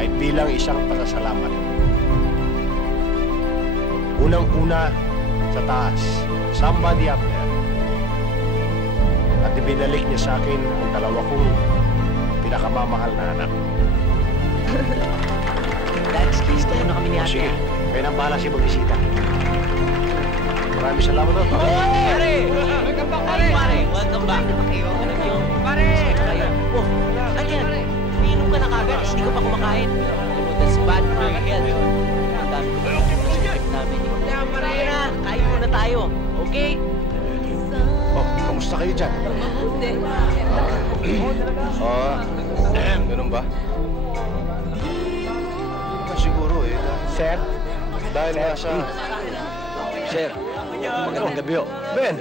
ay bilang isang pasasalamat. Unang-una sa taas, somebody up there. At ibinalik niya sa akin ang dalawa kong pinakamamahal na anak. Thanks, please. Tulong na kami ni ate. Sige, kayo nang bahala siya magbisita. Maraming salamat po. Pare! Welcome back, pare! Pare, welcome back. Alam niyo, pare! Oh, ano yan? Umiinom ka na kagad. Hindi ka pa kumakain. Alam mo, that's bad for your health. Ang dami ko na trip namin. Pare na, kain muna tayo. Okay? Oh, kamusta kayo dyan? Ganun ba? Siguro Sir? Dahil nga sa... Sir, magandang gabi ho. Ben!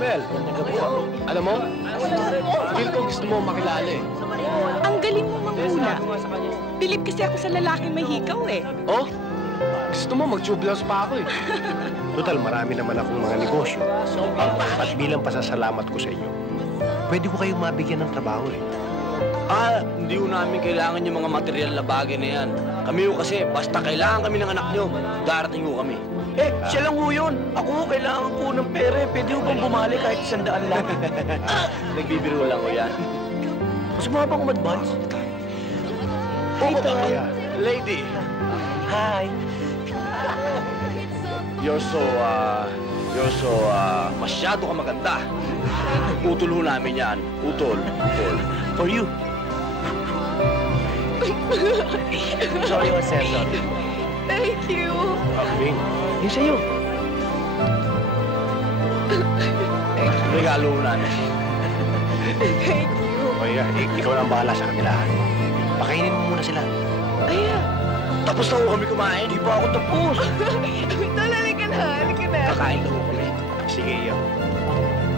Mel, Alam mo, feel ko gusto mo makilala eh. Ang galing mo manghula. Bilib kasi ako sa lalaking may hikaw eh. Oh? Gusto mo mag-tubeless pa ako eh. Total, marami naman akong mga negosyo. At bilang pasasalamat ko sa inyo, pwede ko kayong mabigyan ng trabaho eh. Hindi ko namin kailangan yung mga material na bagay na yan. Kami ho kasi, basta kailangan kami ng anak nyo, darating ho kami. Siya lang ho yun. Ako, kailangan ko ng pere. Pwede ho bang bumali kahit 100 lang? Nagbibiro lang ho yan. Mas mga bang advance? Hi, lady. Hi. You're so, masyado ka maganda. Utol ho namin yan. Utol. For you. Sorry, Jose. Thank you. Bing. Yung sa'yo. Regalo ho namin. Thank you. O ikaw lang bahala sa kanila. Pakainin mo muna sila. Tapos na ho kami kumain. Di pa ako tapos. Halika na. Kakain na ho kami. Sige, iyo.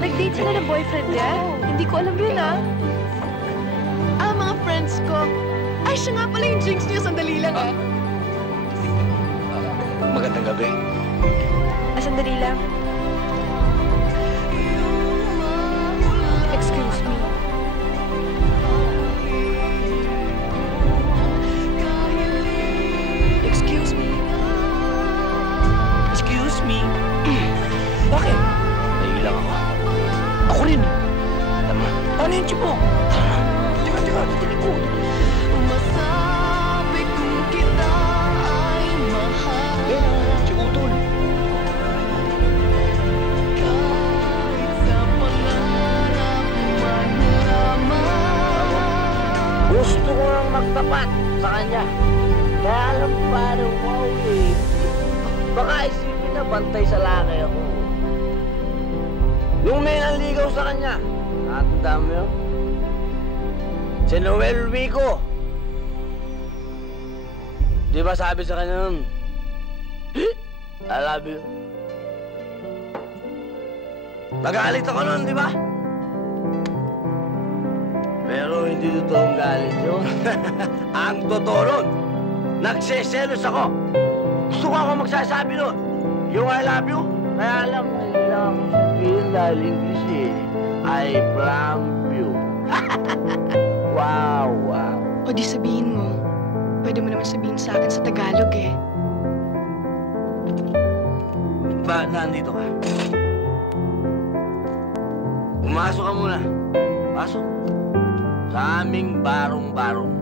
Nag-date sila ng boyfriend niya? Hindi ko alam yun ah. Mga friends ko. Ay, siya nga pala yung drinks niyo. Sandali lang, ah. Magandang gabi. Sandali lang. Excuse me. Excuse me. Excuse me. Bakit? Naiilang ako. Ako rin. Tama. Paano yung chipo? Teka, tutuloy ko. Masabi kung kita ay mahal. Si Utol. Kahit sa pangarap maniraman. Gusto ko lang magtapat sa kanya. Kaya alam parang wow eh. Baka isipin na bantay sa laki ako. Yung may naligaw sa kanya, nakatanda mo yun? Si Noel Rico. Di ba sabi sa kanya nun, I love you. Nagalit ako nun, di ba? Pero hindi totoong galit yun. Ang totoo nun, nagseselos ako. Gusto ko ako magsasabi nun. Yung I love you, kaya alam mo, kailangan ko sabihin dahil English eh. I plump you. Wow. O di sabihin mo. Pwede mo naman sabihin sa akin sa Tagalog eh. Ba, nandito ka? Pumasok ka muna. Pasok. Sa aming barong-barong.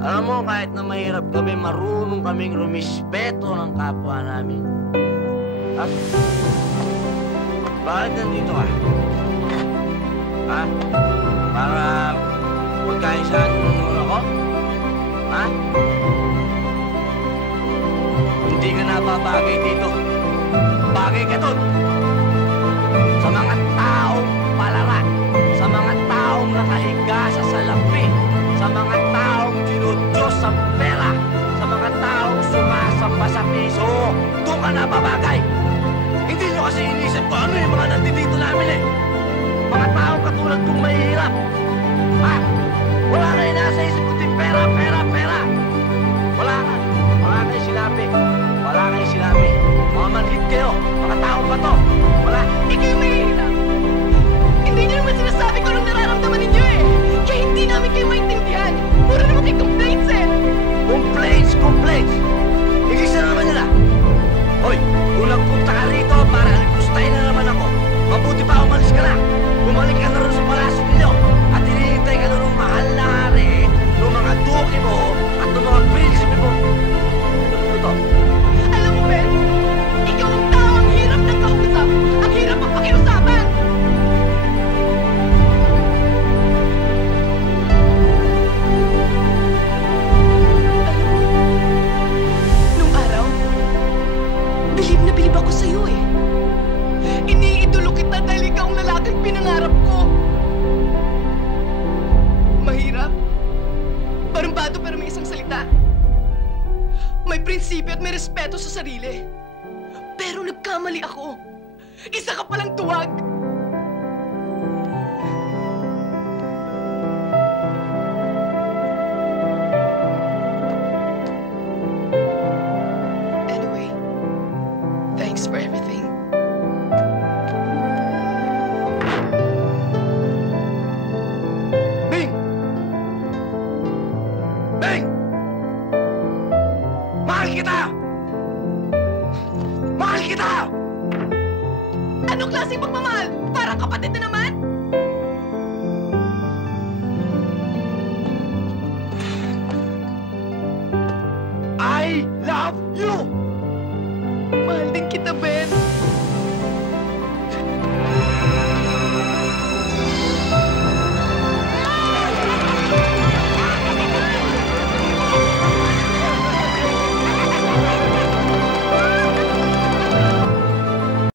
Alam mo, kahit na mahirap kami, marunong kaming rumispeto ng kapwa namin. At bakit nandito ka? Ha? Para magkaisahan mo naman ako? Ha? Hindi ka nababagay dito. Bagay ka dun. Sa mga taong palala. Sa mga taong nakahiga sa salapi. Sa mga taong dinudyos sa pera. Sa mga taong sumasamba sa piso. Doon ka nababagay. Hindi nyo kasi inisip ko ano yung mga nandito namin eh. Mga taong katulad kong mahihirap. Ha? Wala kayo nasa isip kundi pera, pera, pera. Wala ka. Wala kayo sinabi. Wala kayo sinabi. Mga manhid kayo. Mga taong ba to? Wala. Ikaw yung mahihirap. Hindi niyo naman sinasabi ko anong nararamdaman ninyo eh. Kaya hindi namin kayo maintindihan. Puro naman kayo complaints eh. Complaints, complaints. Igisa na naman nila. Hoy, kung nagpunta ka rito para alipustahin na naman ako, mabuti pa umalis ka na. Bumalik ka na rin sa palasyo ninyo at hinihintay ka na ng mahal na hari ng mga duki mo at ng mga prinsipe mo. Ano to? Alam mo, Ben, ikaw ang tao ang hirap ng kausap. Ang hirap ang pakiusapan. Nung araw, bilib na bilib ako sa'yo eh. Iniidolo kita dahil ikaw ang lalaking pinangarap ko. Mahirap. Barumbado pero may isang salita. May prinsipyo at may respeto sa sarili. Pero nagkamali ako. Isa ka palang tuwag. Anyway, thanks for everything. Bing! Bing! Mahal kita! Mahal kita! Anong klaseng pagmamahal? Parang kapatid na naman? I love you! Mahal din kita, Ben.